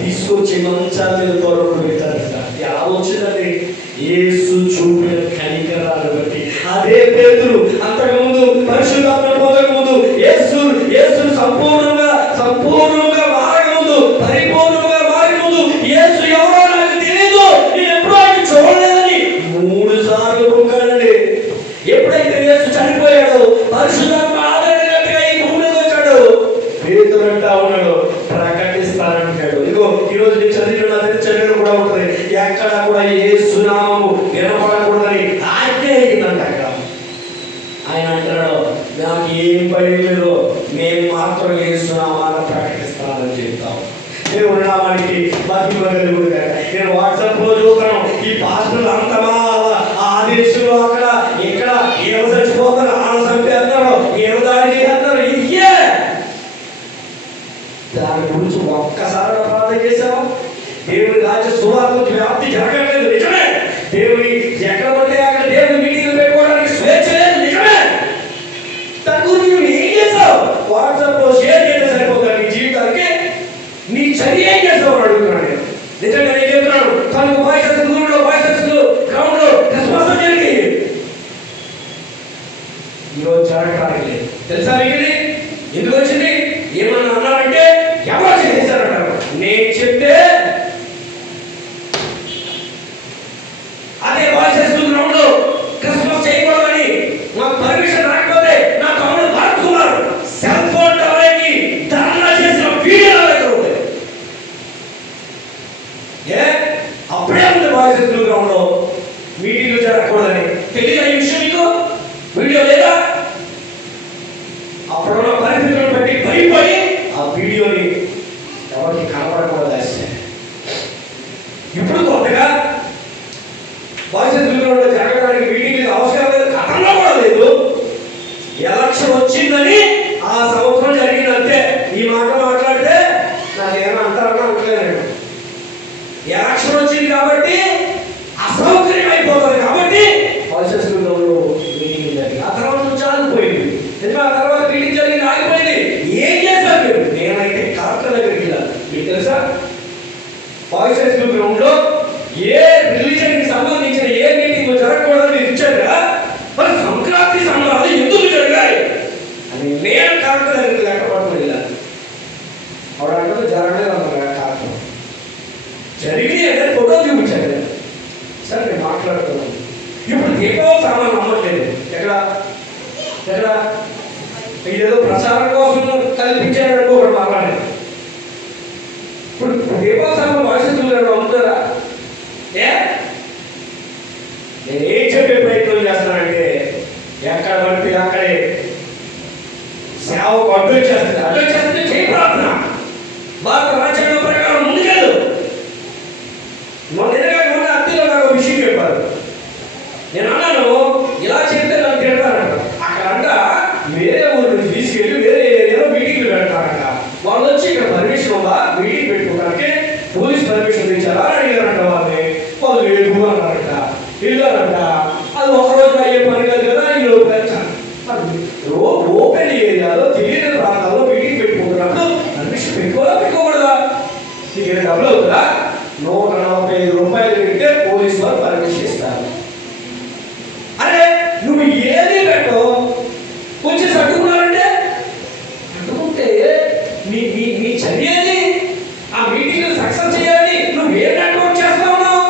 తీసుకొచ్చి మంచాల మీద పొరపడి పెట్టారంట. ఎలా వచ్చిందండి? యేసు చూపిన కనికరాన్ని బట్టి. అదే పేతురు అంతకుముందు పరిశుద్ధాత్మ పొందకముందు యేసు సంపూర్ణంగా మారకముందు, పరిపూర్ణంగా మారకముందు యేసు ఎవరో నాకు తెలియదు, నేను ఎప్పుడూ ఆయన చూడలేదని 3 సార్లు పొంగాడండి. ఎప్పుడైతే యేసు చనిపోయాడో పరిశుద్ధాత్మ ఆదరణగా ఈ భూమిలోకి వచ్చాడు. పేతురు అంటా ఉన్నాడు, ప్రకటిస్తానంటాడు. ఇదిగో ఈరోజు నేను చదివిన కూడా ఉంటుంది. ఎక్కడ కూడా యేసు నామము వినపడకూడదని ఆజ్ఞ అయిందంట. అక్కడ ఆయన అంటున్నాడు, నాకు ఏం పని లేదు, మేము మాత్రం యేసు నామాన్ని ప్రకటిస్తానని చెప్తాం. దేవుడి నామానికి మహిమ కలుగును గాక. నేను వాట్సాప్ లో చూస్తాను, ఈ పాస్టర్లు అంతమా ఆ దేశంలో అక్కడ ఇక్కడ ఏమో చచ్చిపోతారు, ఆన చంపేస్తారు, ఏమో దాడి చేస్తారు. ఇయ్యే దాని గురించి ఒక్కసారి ప్రార్థన చేసావా? దేవుని రాజ్య సువార్త వ్యాప్తి జరగలేదు. నిజమే. దేవుని ఎక్కడ పడితే అక్కడ దేవుని మీటింగ్లు పెట్టుకోవడానికి స్వేచ్ఛ లేదు. నిజమే. దాని గురించి నువ్వు ఏం చేసావు? వాట్సాప్ లో షేర్ చేస్తే సరిపోతుంది నీ జీవితానికి. నీ చర్య ఏం చేస్తావు అని అడుగుతున్నాను నేను. నిజంగా నేను చెప్తున్నాను. తనకు బాయ్స్ గ్రౌండ్ లో క్రిస్మస్ జరిగి ఈరోజు జరగడానికి లేదు. తెలుసా మీకు ఎందుకు వచ్చింది? ఏమన్నా అన్నారంటే ఎవరో చేశారంటారు. నేను చెప్తే అదే బాయ్స్ గ్రౌండ్ లో క్రిస్మస్ చేయకూడదని మాకు పర్మిషన్ రాకపోతే నా తమ్ముడు భరత్ కుమార్ సెల్ ఫోన్ టవర్కి ధర్నా చేసిన వీడియో అప్పుడే ఉంది బాయ్స్ గ్రౌండ్ లో మీటింగ్లు జరగకూడదని. తెలియదు ఈ విషయం మీకు? వీడియో లేదా? అప్పుడున్న పరిస్థితులను బట్టి భయపడి ఆ వీడియోని ఎవరికి కనపడకూడదు. ఇప్పుడు కొత్తగా బాయ్స్ జరగడానికి మీటింగ్ అవసరం లేదు, కథంలో కూడా లేదు. ఎలక్షన్ వచ్చిందని ఆ సంవత్సరం జరిగిందంటే ఈ మాట మాట్లాడితే నాకేమో అంటారన్నా అనుకోలేదు. ఎలక్షన్ వచ్చింది కాబట్టి అసలు మాట్లాడుతున్నాం. ఇప్పుడు దీపావళి సామాన్ నమ్మట్లేదు. ఎక్కడ ఎక్కడ ఇదేదో ప్రచారం కోసం కల్పించారనుకో ఒకటి మాట్లాడలేదు. ఇప్పుడు దీపావళి సామాన్ భవిష్యత్తులో అమ్ముతారా? నేను ఏం చెప్పే ప్రయత్నం చేస్తానంటే ఎక్కడ పడితే అక్కడే సేవకు అడ్డొచ్చేస్తుంది చేయి ప్రార్థన. భారత రాజ్యాంగం ప్రకారం ముందుకెళ్ళు. మొన్న అత్తిలో నాకు ఒక విషయం చెప్పారు. నేను అన్నాను ఇలా చెప్తే నన్ను తిడతారంట. అక్కడంట వేరే ఊరు నుంచి తీసుకెళ్ళి వేరే ఏరియాలో మీటింగ్లు పెడతారంట. వాళ్ళు వచ్చి ఇక్కడ పర్మిషన్ ఉందా మీటింగ్ పెట్టుకోవడానికి పోలీస్ పర్మిషన్ ఇచ్చారా అని అడిగారంట. వాళ్ళు లేదు అన్నారంట. వెళ్ళారంట. అది ఒకరోజు అయ్యే పని కాదు కదా. ఈ ఓపెన్ ఏరియాలో తెలియని ప్రాంతాల్లో మీటింగ్ పెట్టుకుంటున్నప్పుడు పర్మిషన్ పెట్టుకోకూడదా? నీకు డబ్బులు అవుతుందా? 145 రూపాయలు పెడితే పోలీసు వారు పర్మిషన్ ఇస్తారు. అరే నువ్వు ఏది పెట్టో కొంచెం అడ్డుకున్నారంటే అడ్డుకుంటే నీ చర్యది ఆ మీటింగ్ సక్సెస్ చేయాలని నువ్వు ఏ నెట్వర్క్ చేస్తా ఉన్నావు?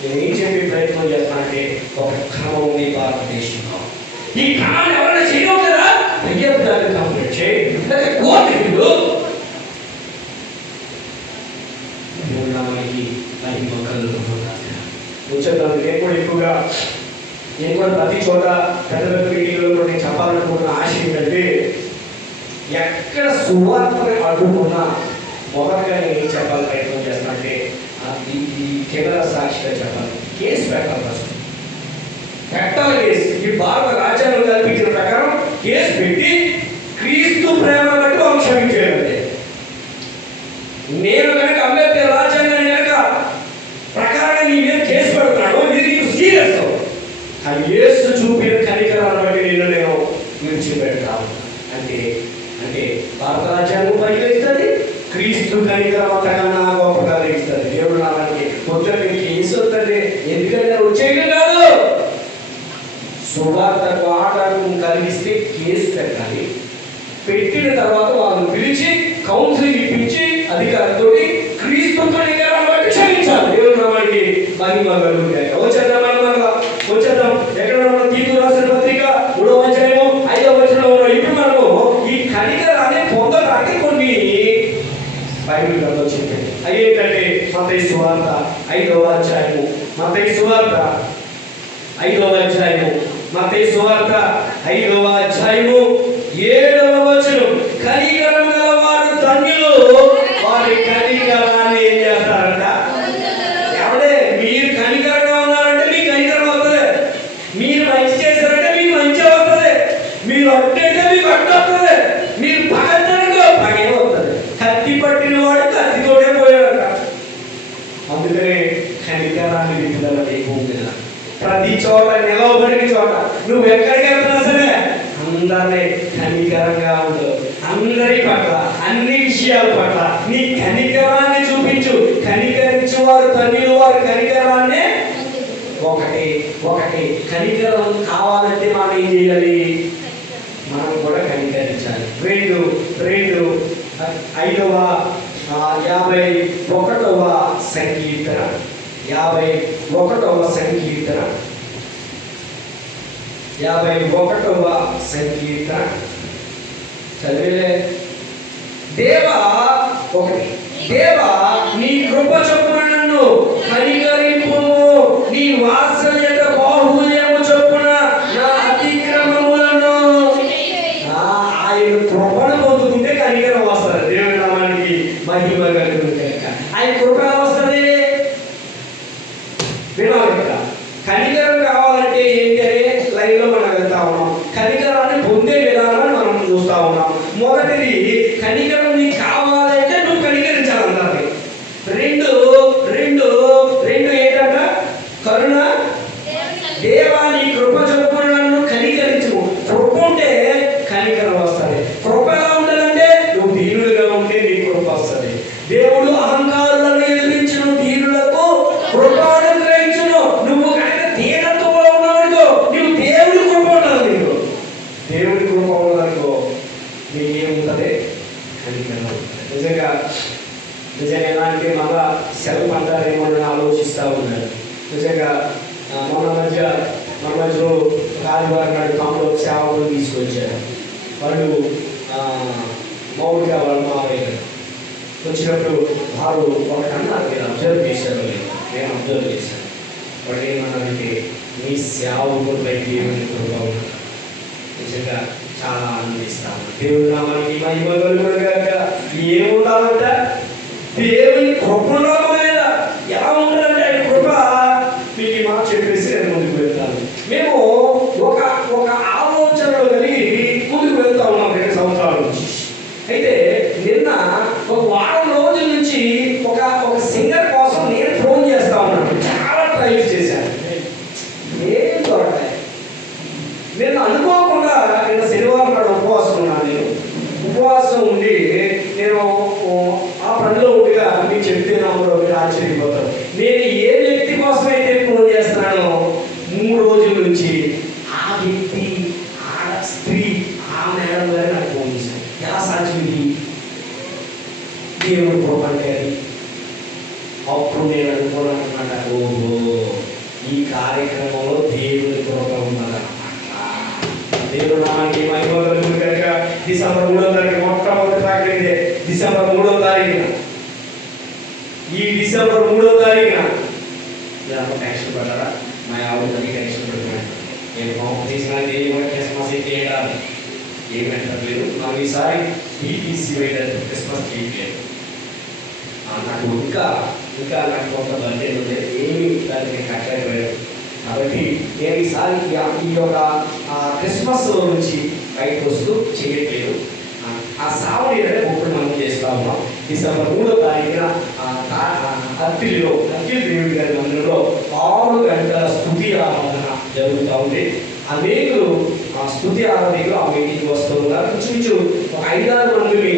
నేను ఏం చెప్పే ప్రయత్నం చేస్తానంటే ఒక క్రమం ఉంది భారతదేశంలో. ఈ క్రమాన్ని ఎవరైనా చేయడం కదా అయ్యర్థాన్ని కంప్లీట్ చేయి కోర్టు వచ్చేదాన్ని నేను కూడా ప్రతి చోట పెద్ద పెద్ద మీటింగ్లో కూడా నేను చెప్పాలనుకున్న ఆశ ఏంటంటే ఎక్కడ సువార్తని అడ్డుకున్నా మొదటగా నేను ఏం చెప్పాలి ప్రయత్నం చేస్తానంటే ఈ కెమెరా సాక్షిగా చెప్పాలి. కేసు పెట్టాలి. ఫస్ట్ పెట్టాలి కేసు. ఈ భారత రాజ్యాంగం కల్పించిన ప్రకారం కేసు పెట్టి క్రీస్తు ప్రేమ బట్టి వాళ్ళు క్షమించేయాలి. నేను కనుక అంబేద్కర్ రాజ్యాంగాన్ని కనుక ప్రకారంగా నీ మీద కేసు పెడుతున్నాడు, ఇది నీకు సీరియస్. అది యేసు చూపిన కనికరాన్ని బట్టి నేను విడిచిపెడతాను. అంటే అంటే భారత రాజ్యాంగం పరిగణిస్తుంది, క్రీస్తు కనికరం అంతకన్నా గొప్పగా ఇస్తుంది. దేవుడు నామానికి పొద్దున్న కేసు వస్తుంది. ఎందుకంటే వచ్చేయడం కాదు, సువార్తకు ఆటంకం కలిగిస్తే కేసు పెట్టాలి. పెట్టిన తర్వాత వాళ్ళని పిలిచి కౌన్సిలింగ్ ఇప్పించి అధికారులతో క్రీస్తు కనికరాన్ని బట్టి క్షమించాలి. దేవుడు నామానికి మహిమ కలుగుతాయి. వచ్చేద్దాం ఎక్కడ తీర్పు రాసిన పత్రిక 3వ అధ్యాయము 5వ వచనంలో ఇప్పుడు మనము ఈ కనికరాన్ని పొందడానికి కొన్ని బైబిల్ గ్రంథంలో చెప్పండి. అయ్యేంటంటే మత్తయి సువార్త 5వ అధ్యాయము, మత్తయి సువార్త 5వ అధ్యాయము, మత్తయి సువార్త 5వ అధ్యాయము 7వ వచనం. కనికరం గల వారు ధన్యులు, వారి కనికరాన్ని ఏం చేస్తారంట? ఎవడే మీరు కనికరంగా ఉన్నారంటే మీకు కనికరం అవుతుంది. మీరు మంచి చేశారంటే మీకు మంచి అవుతుంది. మీరు అట్టంటే మీకు అట్టు అవుతుంది. మీరు పగద్దనుకో పగే అవుతుంది. కత్తి పట్టిన వాడు కత్తితోటే పోయాడు. అందుకనే కనికరాన్ని విడుదల లేకుండా ప్రతి చోట నిలవబడిన చోట నువ్వు ఎక్కడికి వెళ్తున్నా సరే అందరినీ కనికరంగా ఉండు. అందరి పట్ల అన్ని విషయాల పట్ల నీ కనికరాన్ని చూపించు. కనికరించు వారు ధన్యులు, వారు కనికరాన్ని ఒకటి కనికరం కావాలంటే మనం ఏం చేయాలి? మనం కూడా కనికరించాలి. 5వ 51వ సంకీర్తన, 51వ సంకీర్తన, 51వ సంకీర్తన చదివే. దేవా నీ కృప చొప్పున నన్ను కనికరింపు, నీ వాత్సల్యత బాహుల్యము చొప్పున నా అతిక్రమములను. ఆయన కృపను పొందుకుంటే కనికరం వస్తుంది. దేవుడి నామానికి మహిమ కలుగుతుంది. ఆయన కృప వస్తుంది. వినాలి కదా. కనికరం కావాలంటే ఏంటి అనే లైన్లో మనం వెళ్తా ఉన్నాం. కనికరాన్ని పొందే విధానాన్ని మనం చూస్తా ఉన్నాం. మొదటిది కనికరం నీకు కావాలంటే నువ్వు కనికరించాలన్నది. రెండు ఏంటంట? కరుణ. దేవా నీ కృప చొప్పున నన్ను కనికరించు. కృప ఉంటే కనికరం వస్తుంది. కృప ఎలా ఉండాలంటే నువ్వు దీనులుగా ఉంటే నీ కృప వస్తుంది. దేవుడు అహంకారులను ఎదిరించిన దీనులకు కృప అనుగ్రహించును. నువ్వు కనుక దీనత్వంలో ఉన్నావు, నువ్వు దేవుడి కృప ఉండాలి. నీకు దేవుడి కృప ఉన్నదనుకో నీకేముంటుంది? కనికరం. నిజంగా ఎలా అంటే మళ్ళా సెలవు అంటారేమో అని ఆలోచిస్తూ ఉన్నాడు. నిజంగా మన మధ్యలో ఆదివారం నాడు తమలో సేవకులు తీసుకొచ్చారు. వాళ్ళు మౌడిగా వాళ్ళ మావయ్య వచ్చినప్పుడు వారు ఒకటన్నా నేను అబ్జర్వ్ చేశాను. నేను అబ్జర్వ్ చేశాను. వాళ్ళు ఏమన్నారంటే మీ సేవకులపై దేవుని కృప ఉన్నది. నిజంగా చాలా ఆనందిస్తాను. దేవుడు నామానికి మహిమ కలుగునుగాక. ఏముండాలంట? దేవుని కృప లేదా? ఎలా ఉండాలంటే ఆయన కృప మీకు మాట చెప్పేసి నేను ముందుకు వెళ్తాను. మేము ఒక ఆలోచనలో కలిగి ముందుకు వెళ్తా ఉన్నాం 2 సంవత్సరాల నుంచి. అయితే నిన్న ఒక వారం రోజుల నుంచి ఒక సింగర్ కోసం నేను ఫోన్ చేస్తా ఉన్నాను. చాలా ట్రై చేశాను, ఏం దొరకాలి. నేను అనుకోకుండా నిన్న శనివారం నాడు ఉపవాసం ఉన్నాను. నేను ఉపవాసం ఉండి నేను ఆ పనిలో ఉండిగా మీకు చెప్తే నమ్మరు, మీరు ఆశ్చర్యపోతారు. నేను ఏ వ్యక్తి కోసం అయితే ఫోన్ చేస్తున్నానో 3 రోజుల నుంచి ఆ వ్యక్తి, ఆ స్త్రీ, ఆ మేడం గారు నాకు ఫోన్ చేశాను. ఎలా సాధ్యమిది? దేవుడు కృప అంటే అది. అప్పుడు నేను అనుకున్నానమాట, ఓహో ఈ కార్యక్రమంలో దేవుని కృప ఉన్నదన్నమాట. దేవుడు నామానికి మహిమ కలుగును కనుక డిసెంబర్ 3వ తారీఖు మొట్టమొదటి తారీఖు డిసెంబర్ 3వ తారీఖున ఈ డిసెంబర్ 3వ తారీఖున టెన్షన్ పడ్డారా? మా ఆవిడకి టెన్షన్ పడుతున్నాను. నేను కాంపిటీషన్ అంటే క్రిస్మస్ చేయడాలి ఏమంటలేదు. నాకు ఈసారి టీటీసీ వేయడానికి క్రిస్మస్ చేయలేదు. నాకు ఇంకా నాకు కొంత బడ్జెట్ ఉంది, ఏమి దానికి కట్టలేకపోయాను. కాబట్టి నేను ఈసారి ఈ యొక్క క్రిస్మస్ నుంచి బయటకు వస్తూ చేయట్లేదు. ఆ సావడి ఇప్పుడు మనం చేస్తా ఉన్నాం. డిసెంబర్ 3వ తారీఖున అత్తిలిలో దేవుడి గారి మందిరంలో 6 గంటల స్తుతి ఆరాధన జరుగుతూ ఉంది. అనేకులు స్తుతి ఆరాధనలో ఆ మీటింగ్ వస్తూ ఉన్నారు. కొంచెం ఒక 5-6 మందిని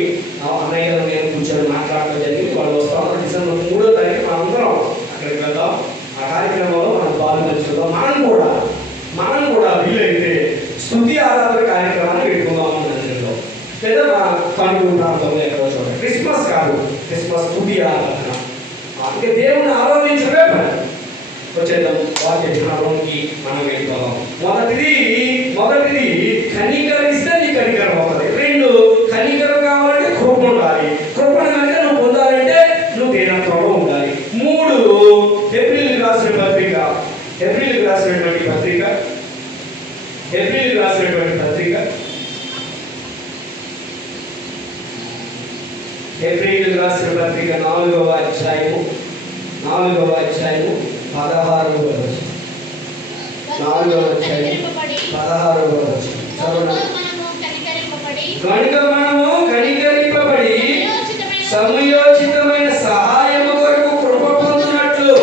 అన్నయ్య నేను కూర్చొని మాట్లాడటం జరిగింది. వాళ్ళు వస్తూ ఉన్నారు. డిసెంబర్ 3వ తారీఖు మనం అందరం అక్కడికి వెళ్దాం. ఆ కార్యక్రమంలో మనం పాల్గొంచుకుందాం. మనం కూడా వీలైతే స్తుతి ఆరాధన కార్యక్రమాన్ని పెట్టుకుందాం. మందిరంలో లేదా మన తణుకు ప్రాంతంలో ఎక్కడో చోట. క్రిస్మస్ కాదు, క్రిస్మస్ స్తుతి ఆరాధన. అంటే దేవుని ఆరాధించడమే పని. వచ్చేద్దాం వాక్య ధ్యానంలోకి మనం వెళ్ళిపోదాం. మొదటిది కనికరిస్తే నీ కనికరం అవుతుంది. 2 కనికరం కావాలంటే కృప ఉండాలి. కృపను కనుక నువ్వు పొందాలంటే నువ్వు దేనత్వంలో ఉండాలి. 3 ఏప్రిల్కి రాసినటువంటి పత్రిక 4వ అధ్యాయము 16వ వచనం. 4వ అధ్యాయం 16వ వచనం. కనుక మనము కనికరింపబడి సమయోచితమైన సహాయము కొరకు కృప పొందినట్లు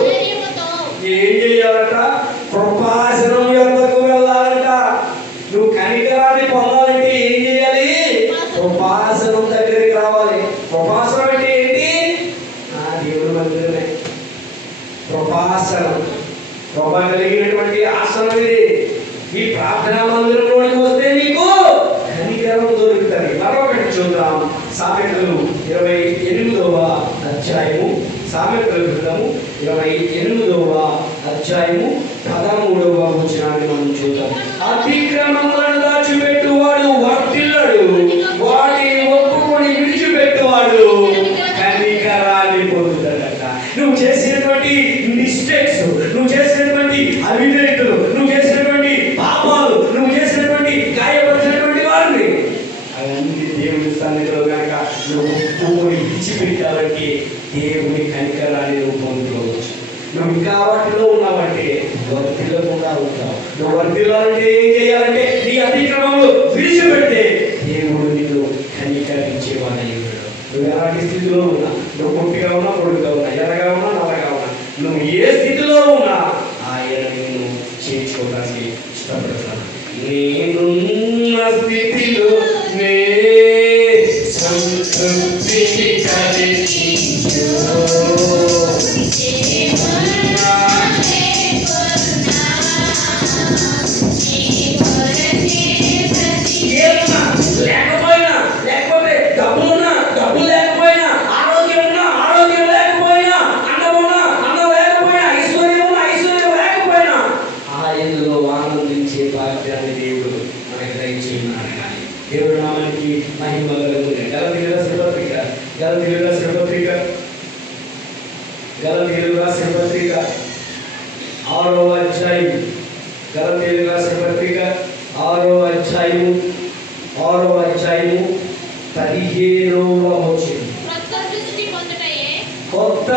ఏం చేయాలట? కృపాసనం యొద్దకు వెళ్ళాలంట. నువ్వు కనికరాన్ని పొందాలంటే ఏం చేయాలి? కృపాసనం దగ్గరికి రావాలి. కృపాసనం అంటే ఏంటి? దేవుడి మందిరమే కృపాసనం. కృప కలిగినటువంటి ఆసనం ఇది. ఈ ప్రార్థనా మందిరంలోకి వస్తే నీకు కనికరం దొరుకుతుంది. మరొకటి చూద్దాం. సామెతలు 28వ అధ్యాయము. సామెతల గ్రంథము 28వ అధ్యాయము 13వ వచనాన్ని మనం చూద్దాం. అతిక్రమములను దాచిపెట్టువాడు వర్ధిల్లడు, వాటిని ఒప్పుకొని విడిచిపెట్టువాడు కనికరాన్ని పొందుతాడట. నువ్వు చేసినటువంటి మిస్టేక్స్, నువ్వు చేసినటువంటి అవిధేయతలు, నువ్వు చేసినటువంటి పాపాలు, నువ్వు చేసినటువంటి గాయపరిచినటువంటి వారిని అవన్నీ దేవుని సన్నిధిలో కనుక నువ్వు ఒప్పుకొని విడిచిపెట్టాలంటే దేవుని కనికరాన్ని నువ్వు పొందుకోవచ్చు. నువ్వు ఇంకా వాటిలో ఉన్నావంటే వర్ధిల్లకుండా ఉంటావు. నువ్వు వర్ధిల్లాలంటే ఏం చేయాలంటే నీ అతిక్రమంలో విడిచిపెడితే దేవుడు నిన్ను కనికరించేవాడై ఉన్నాడు. నువ్వు ఎలాంటి స్థితిలో ఉన్నా, నువ్వు పొట్టిగా ఉన్నా, పొడుగుగా ఉన్నా, ఎర్రగా ఉన్నా, నల్లగా ఉన్నా, నువ్వు ఏ స్థితిలో ఉన్నా ఆయన నిన్ను చేర్చుకోవడానికి ఇష్టపడతాను. నేనున్న స్థితిలో నే సంతృప్తిని కలిగించు. లేకపోతే డబ్బులున్నా, డబ్బు లేకపోయినా, ఆరోగ్యం ఉన్నా, ఆరోగ్యం లేకపోయినా, అన్నం ఉన్నా, అన్నం లేకపోయినా, ఐశ్వర్యం ఉన్నా, ఐశ్వర్యం లేకపోయినా 6వ అధ్యాయం, గలతీయులకు రాసిన పత్రిక 6వ అధ్యాయము 15వ వచనం. కొత్త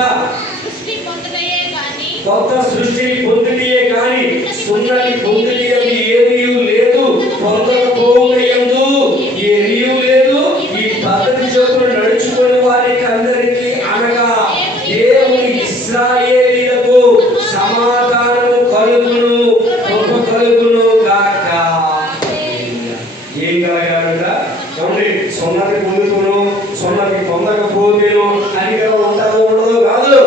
సృష్టిని పొందుటయే గాని సున్నతి పొందుటయందు ఏమీ లేదు, పొందకపోవుటయందు ఏమీ లేదు. ఈ పద్ధతి చొప్పున నడుచుకుని వారికి అందరికీ అనగా దేవుని ఇశ్రాయేలీయులకు సమాధానము కలుగును, కృప కలుగును గాక. ఏం కలగాలంట? సున్నతి పొందుతును, సున్నతి పొందకపోతేను కనికరం ఉంటుందో ఉండదో కాదు,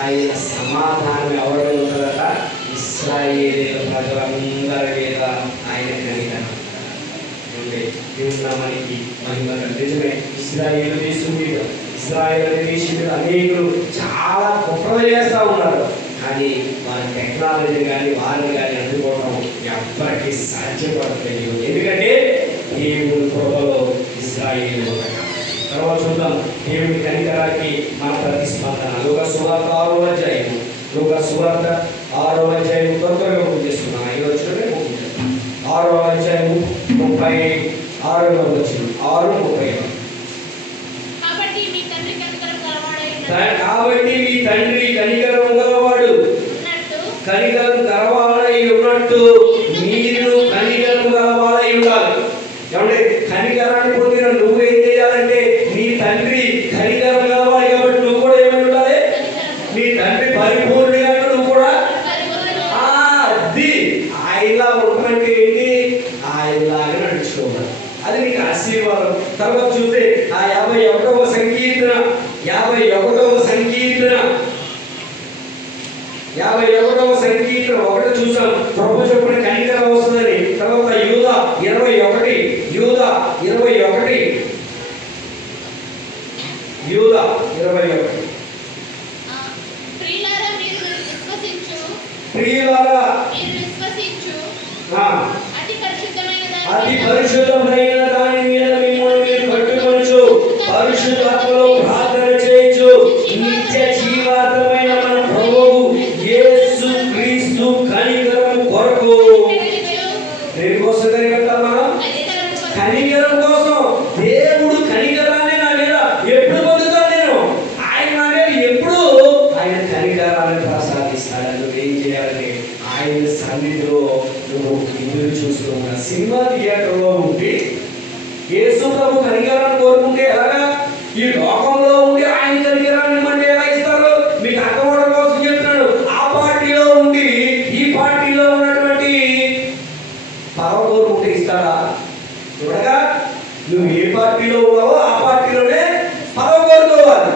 ఆయన సమాధానం ఎవరు ఉంటుందట? ఇశ్రాయేలీయుల ప్రజలందరి మీద ఆయన కనికరం. మనకి మహిమ నిజమే. ఇశ్రాయేలు దేశం మీద, ఇశ్రాయేల్ దేశం మీద అనేకులు చాలా కుట్రలు చేస్తూ ఉన్నారు. కానీ వారి టెక్నాలజీ కానీ వారిని కానీ అందుకోవడం ఎవ్వరికి సాధ్యపడలేదు. ఎందుకంటే దేవుని కృపలో ఇశ్రాయేలు ఉండగా. తర్వాత చూద్దాం దేవుని కనికరానికి మన ప్రతిస్పందన. లూకా సువార్త 6వ అధ్యాయం, లూకా సువార్త 6వ అధ్యాయం త్వరగా ముగిస్తున్నాం. 6వ అధ్యాయం 36వ వచనం, 6:30. కాబట్టి మీ తండ్రి కనికరం గలవాడు, కనికరం గలవాడై ఉన్నట్టు మీరు కనికరం గలవాడై ఉండాలి. ఏమంటే కనికరాన్ని పొందిన నువ్వు ఏం చేయాలంటే, నీ తండ్రి కనికరం గలవాడు కాబట్టి నువ్వు కూడా ఏమై ఉండాలి? నీ తండ్రి పరిపూర్ణుడు కాబట్టి నువ్వు కూడా అది ఆయనలా ఉండమంటే ఏంటి? ఆయనలాగా నడుచుకోవాలి. అది నీకు ఆశీర్వాదం. తర్వాత చూస్తే ఆ 51వ సంకీర్తన 1 చూసాం. ప్రభు చొప్పున కనికరం వస్తుందని. తర్వాత యూదా 21 ప్రియులారా అతి పరిశుద్ధమైన దాని మీద మిమ్మల్ని మీరు కట్టుకొనుచు పరిశుద్ధాత్మలో ప్రార్థన చేయొచ్చు. నిత్య జీవార్థమైన మన ప్రభువు యేసు క్రీస్తు కనికరం కొరకు. దేనికోసం కనికరం? మనం కనికరం కోసం. దేవుడు కనికరాన్ని నా మీద ఎప్పుడు పొందుతాను నేను? ఆయన నా మీద ఎప్పుడు ఆయన కనికరాన్ని ప్రసాదిస్తాడు. నువ్వేం చేయాలని? ఆయన సన్నిధిలో నువ్వు ఎదురు చూస్తూ ఉన్నా. సినిమా థియేటర్లో ఉండి యేసు ప్రభు కనికరాన్ని కోరుకుంటే ఎలాగా? ఈ లోకంలో ఉండి ఆయన కనికరాన్ని అంటే ఎలా ఇస్తారు? మీకు అర్థమవడం కోసం చెప్తున్నాడు. ఆ పార్టీలో ఉండి ఈ పార్టీలో ఉన్నటువంటి పరమ కోరుకుంటే ఇస్తాడా? చూడగా నువ్వు ఏ పార్టీలో ఉన్నావో ఆ పార్టీలోనే పరమ కోరుకోవాలి.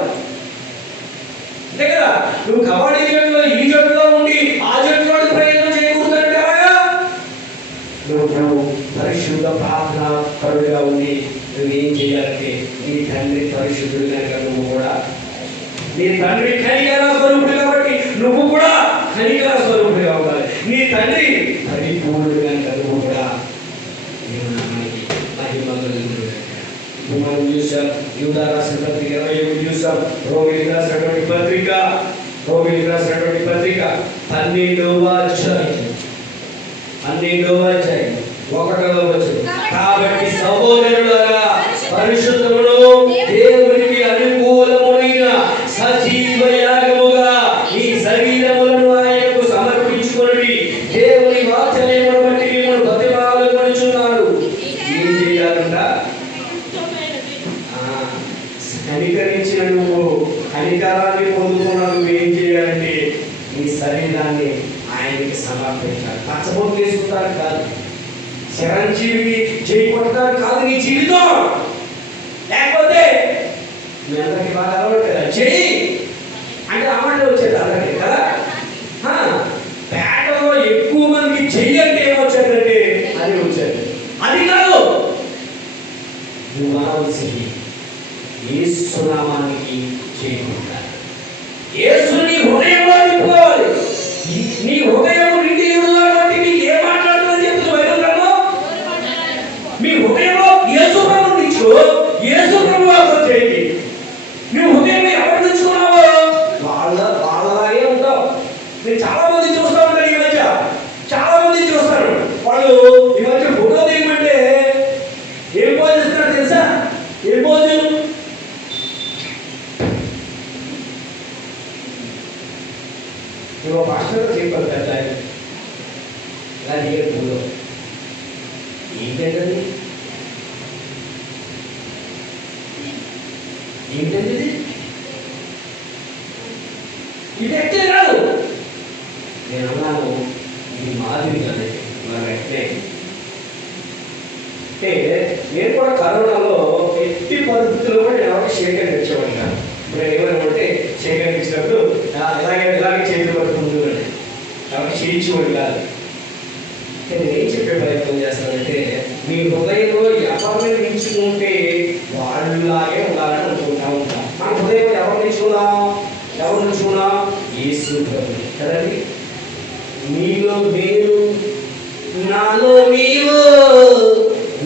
అంతే కదా? నువ్వు కబడ్డీ జట్టులో ఈ జట్టులో ఉండి ఆ జట్టులో ప్రయత్నం చేయకూడదంటే అలాగా. నువ్వు పరిశుద్ధ ప్రార్థన పరుడుగా ఉండి నువ్వేం చేయాలంటే, నీ తండ్రి పరిశుద్ధుడు కనుక నువ్వు కూడా, నీ తండ్రి కనికర స్వరూపుడు కాబట్టి నువ్వు కూడా కనికర స్వరూపుడుగా ఉండాలి. నీ తండ్రి పరిపూర్ణుడు కనుక నువ్వు కూడా మనం చూసాం. యూదా రాసిన పత్రిక 21 చూసాం. రోమిలికి రాసినటువంటి పత్రిక 12వ అధ్యాయం 1వ వచనం. కాబట్టి సహోదరులారా, పరిశుద్ధమును దేవునికి అనుకూలమైన సజీవ యాగముగా ఈ శరీరములను ఆయనకు సమర్పించుకొనుడి. దేవుని వాత్సల్యమును బట్టి మిమ్మల్ని బతిమాలుకొనుచున్నాడు. ఏం చేయాలంట? కనికరించిన నువ్వు, కనికరాన్ని పొందుకున్న నువ్వు ఏం చేయాలంటే, నీ శరీరాన్ని ఆయనకి సమర్పించాలి. పచ్చబొట్టు వేసుకుంటారు కాదు, చిరంజీవికి చేయబడతారు కాదు నీ జీవితం. లేకపోతే మీ అందరికి బాగా అలవాటు కదా, చెయ్యి అంటే అమ్మంటే వచ్చేది అందరికీ కదా. పేటలో ఎక్కువ మందికి చెయ్యి అంటే ఏమొచ్చేదంటే అది వచ్చేది. అది కాదు, నువ్వు అనవలసింది యేసు నామానికి చేయకుంటారు. యేసుని హృదయంలో నింపుకోవాలి. నీ హృదయం నిండి కాబట్టి నీకు ఏం మాట్లాడుతుందని చెప్తుంది బైబిల్లో. మీ హృదయంలో యేసు ప్రభువుని నించు, యేసు ప్రభువు అర్థం చేయండి. నువ్వు హృదయంలో ఎవరు నించుకున్నావో వాళ్ళలాగే ఉంటావు. నేను చాలా మంది చూస్తా ఉంటాను. పాస్టర్ చెప్పారు పెద్ద ఇలా చేయకూడదు. ఏంటంటే ఏంటంటే ఇది ఎట్టే కాదు. నేను అన్నాను ఇది మాదిరి కాదు, ఇలా ఎట్లే అంటే నేను కూడా కరోనాలో ఎట్టి పరిస్థితుల్లో కూడా నేను ఎవరికి షేక్ ఇచ్చేవాడిని కాదు. ఇప్పుడు ఏమైనా షేక్ ఇచ్చినప్పుడు ఇలాగే చేతులు పట్టుకుంటూ ఎవరికి చేయించేవాడు కాదు. నేను ఏం చెప్పే ప్రయత్నం చేస్తానంటే మీ హృదయంలో ఎవరిని నించుకుంటే వాళ్ళలాగే ఉండాలని అనుకుంటా ఉంటాం. మన హృదయంలో ఎవరు నించుకున్నాం యేసు ప్రభువు కదండి. నీలో నేను, నాలో నీవు,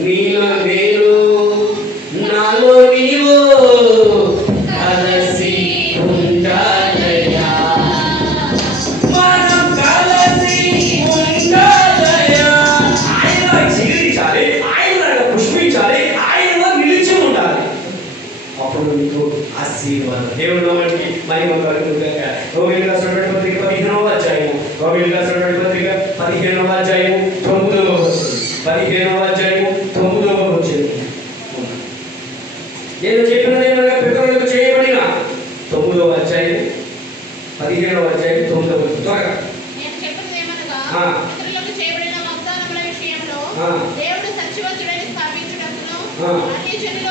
నీలో నేను, నాలో నీవు కలిసి ఉండాలయ్యా, మనం కలిసి ఉండాలయ్యా. ఆయనలో జీవించాలి, ఆయనలో పుష్పించాలి, ఆయనలో నిలిచి ఉండాలి. అప్పుడు నీకు ఆశీర్వాదం. దేవుడు మనకి మహిమ కలుగుగాక. రోమీయులకు రాసిన పత్రిక 15వ అధ్యాయము, రోమీయులకు రాసిన పత్రిక 15వ అధ్యాయము 9వ వచనం, 15వ అధ్యాయము 9వ వచనం. నేను చెప్పినది ఏమనగా పితరులకు చేయబడిన 9వ అధ్యాయం 15వ అధ్యాయం 9వ వచనం. త్వరగా నేను చెప్పినది ఏమనగా పితరులకు చేయబడిన వాగ్దానముల విషయంలో దేవుడు సత్యవంతుడని స్థాపించుటకును అన్యజనులు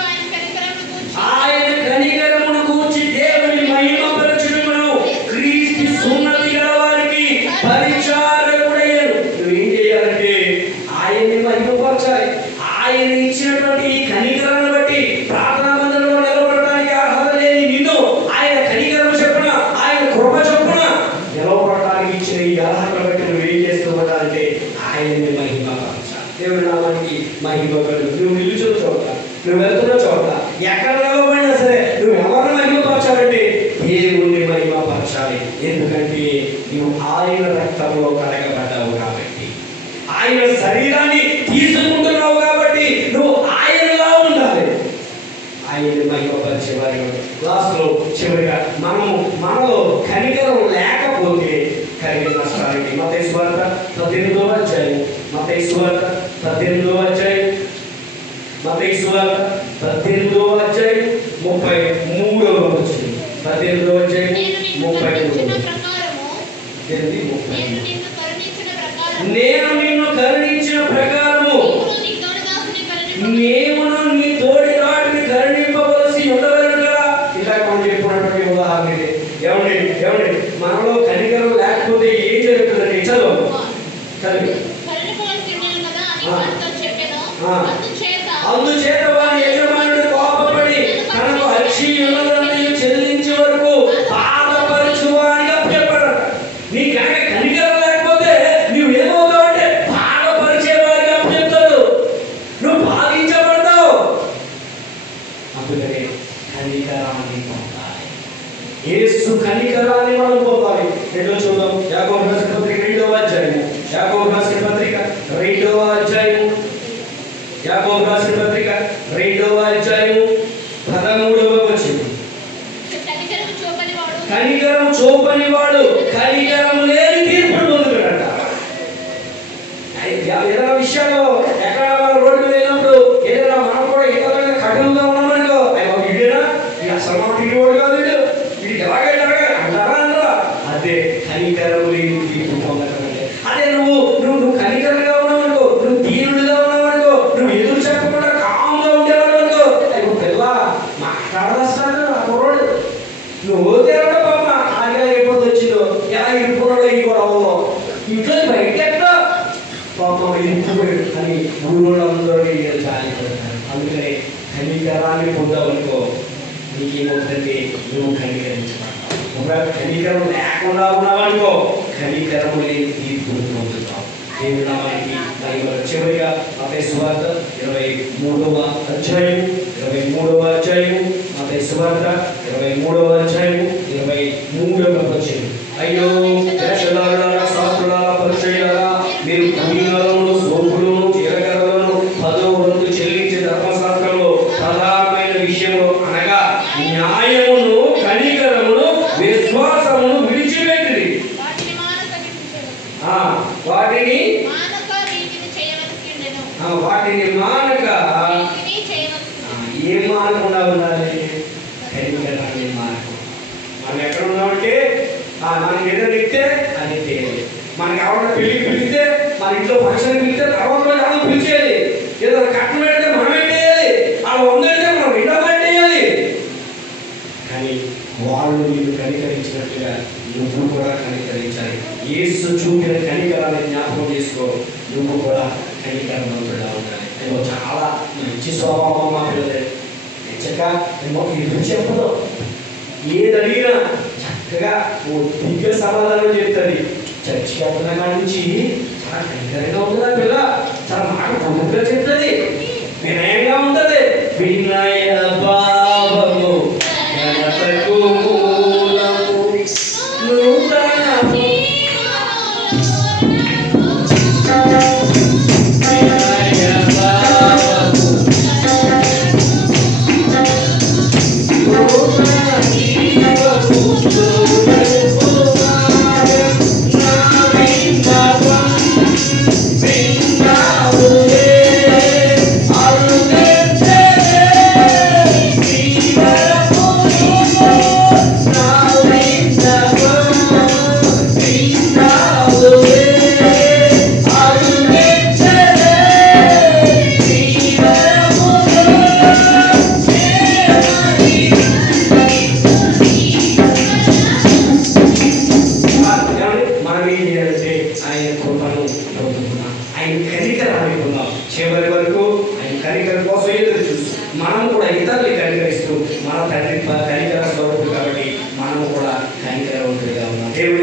ఆయన కనికరమును గూర్చి దేవుని మహిమపరచుటకును క్రీస్తు సున్నతి గల వారికి పరిచారకుడయ్యాడు. నువ్వేం చేయాలంటే ఆయన్ని మహిమపరచాలి. ఆయన ఇచ్చినటువంటి ఈ కనికరాన్ని బట్టి ప్రార్థనా మందిరంలో నిలబడడానికి అర్హత లేని నిన్ను ఆయన కనికరం చొప్పున, ఆయన కృప చొప్పున నిలబడడానికి ఇచ్చిన ఈ అర్హతను బట్టి నువ్వేం చేస్తుంటానంటే ఆయన్ని మహిమపరచాలి. దేవుడి నామానికి మహిమ కలుగు. నువ్వు నిలుచున్న చోట, నువ్వు వెళ్తున్న చోట, ఎక్కడ నిలబడినా సరే నువ్వు ఎవరిని మహిమపరచాలంటే దేవుణ్ణి మహిమపరచాలి. ఎందుకంటే నువ్వు ఆయన రక్తంలో కడగబడ్డావు కాబట్టి, ఆయన శరీరాన్ని తీసుకుంటున్నావు కాబట్టి నువ్వు ఆయనలా ఉండాలి. ఆయన్ని మహిమపరిచే వారి క్లాసులో చివరిగా మనలో కనికరం లేకపోతే కలిగే నష్టానికి మత్తయి సువార్త 18వ అధ్యాయం, మత్తయి సువార్త 18వ అధ్యాయం, మత్తయి సువార్త 18వ అధ్యాయం 33వ వచనం, 18వ అధ్యాయం 33వ. నేను నిన్ను కరుణించిన ప్రకారము నేను నీ తోడి వాటిని కరుణింపవలసి ఉండవలను కదా. ఇలా మనం చెప్పినటువంటి ఉదాహరణ ఇది. ఏమండి మనలో కనికరం లేకపోతే ఏం జరుగుతుందండి? చదువు అందుచేత వారి యజమానుడు కోపపడి తనకు అక్షీయులను చెల్లించే వరకు బాధపరచువానిగా అభ్యపడట. నీ కనుక కనికరం లేకపోతే నువ్వు ఏమవుతావు అంటే బాధపరిచేవారిగా అభ్యర్థులు, నువ్వు బాధించబడతావు. అందుకనే కనికరాన్ని పొందాలి. యేసు కనికరాన్ని మనం పొందాలి. రెండో చూద్దాం. యాకోబు రాసిన పత్రిక 2వ అధ్యాయం, యాకోబు రాసిన పత్రిక 2వ అధ్యాయం, యాకోబు రాసిన పత్రిక 2వ అధ్యాయం 13వ వచనం. కనికరం చూపని వాడు కనికరం లేని తీర్పును పొందుతాడట. ఏదైనా విషయాల్లో ఎక్కడ మనం రోడ్డు మీద వెళ్ళినప్పుడు ఏదైనా మనం కూడా ఇతరులుగా కఠినంగా ఉన్నామనుకో, ఇదేనా అసలు మనం తిరిగివాడు కాదు, ఇది ఎలాగైనా అంటారా? అదే కనికరం లేని తీర్పు పొందడం అంటే. అదే నువ్వు కనికరంగా ఉన్నావనుకో, నువ్వు దీనుడిగా ఉన్నావనుకో, నువ్వు ఎదురు చెప్పకుండా కామ్గా ఉండేవాడు అనుకో, పిల్ల మాట్లాడదాస్తాడు ఆ కుర్రోడు, నువ్వు తేడా పాప ఆగా ఎప్పుడు వచ్చిందో ఎలా ఇరుకున్నాడో ఈ గొడవలో ఇంట్లో బయట ఎట్లా పాపం ఇరుకుపోయాడు అని ఊరోళ్ళందరూ జాలిపడతారు. అందుకనే కనికరాన్ని పొందావనుకో నీకేమవుతుందంటే నువ్వు కనికరించబడతావు. కనికరం లేకుండా ఉన్నావనుకో కనికరం లేని తీర్పు పొందుతావు. దేవుడి నామానికి మహిమ. చివరిగా మత్తయి సువార్త 23వ అధ్యాయం, 23వ అధ్యాయం, మత్తయి సువార్త 23వ అధ్యాయం 23వ వచనం. అయ్యో దశలారా శాస్త్రులారా పరిచయులారా, మీరు పుణ్యాలను సోపులను జీలకర్రలను 10వ వంతు చెల్లించే ధర్మశాస్త్రంలో ప్రధానమైన విషయంలో అనగా న్యాయమును, కనికరమును, విశ్వాసమును విడిచిపెట్టిరి. వాటిని మానక వీటిని చేయవలసిందెను. వాటిని మానక వీటిని చేయవలసిందెను. ఏం మానకుండా ఉండాలి? కనికరాన్ని మానకు. మనం ఎక్కడ ఉన్నామంటే మనకి ఏదో చెప్తే అది చేయాలి. మనకి ఎవరైనా పెళ్లికి పిలిస్తే, మన ఇంట్లో ఫంక్షన్ పిలిస్తే తర్వాత ఎవరైనా పిలిచేయాలి. ఏదో కట్నం పెడితే మనం పెట్టేయాలి, వాళ్ళు వందంటే మనం రెండో పెట్టేయాలి. కానీ వాళ్ళు నీకు కనికరించినట్లుగా నువ్వు కూడా కనికరించాలి. యేసు చూపిన కనికరాన్ని జ్ఞాపకం చేసుకో. నువ్వు కూడా కనికరవంతుడా ఉండాలి. అదో చాలా మంచి స్వభావం మా పిల్లలే. నిజంగా ఎదురు చెప్పదు. ఏది అడిగినా చక్కగా ఓ దిగ్గ సమాధానం చెప్తుంది. చర్చికి వెళ్తున్న కాడి నుంచి చాలా కనికరంగా ఉంటుందా పిల్ల, చాలా మాట పొందుగా చెప్తుంది.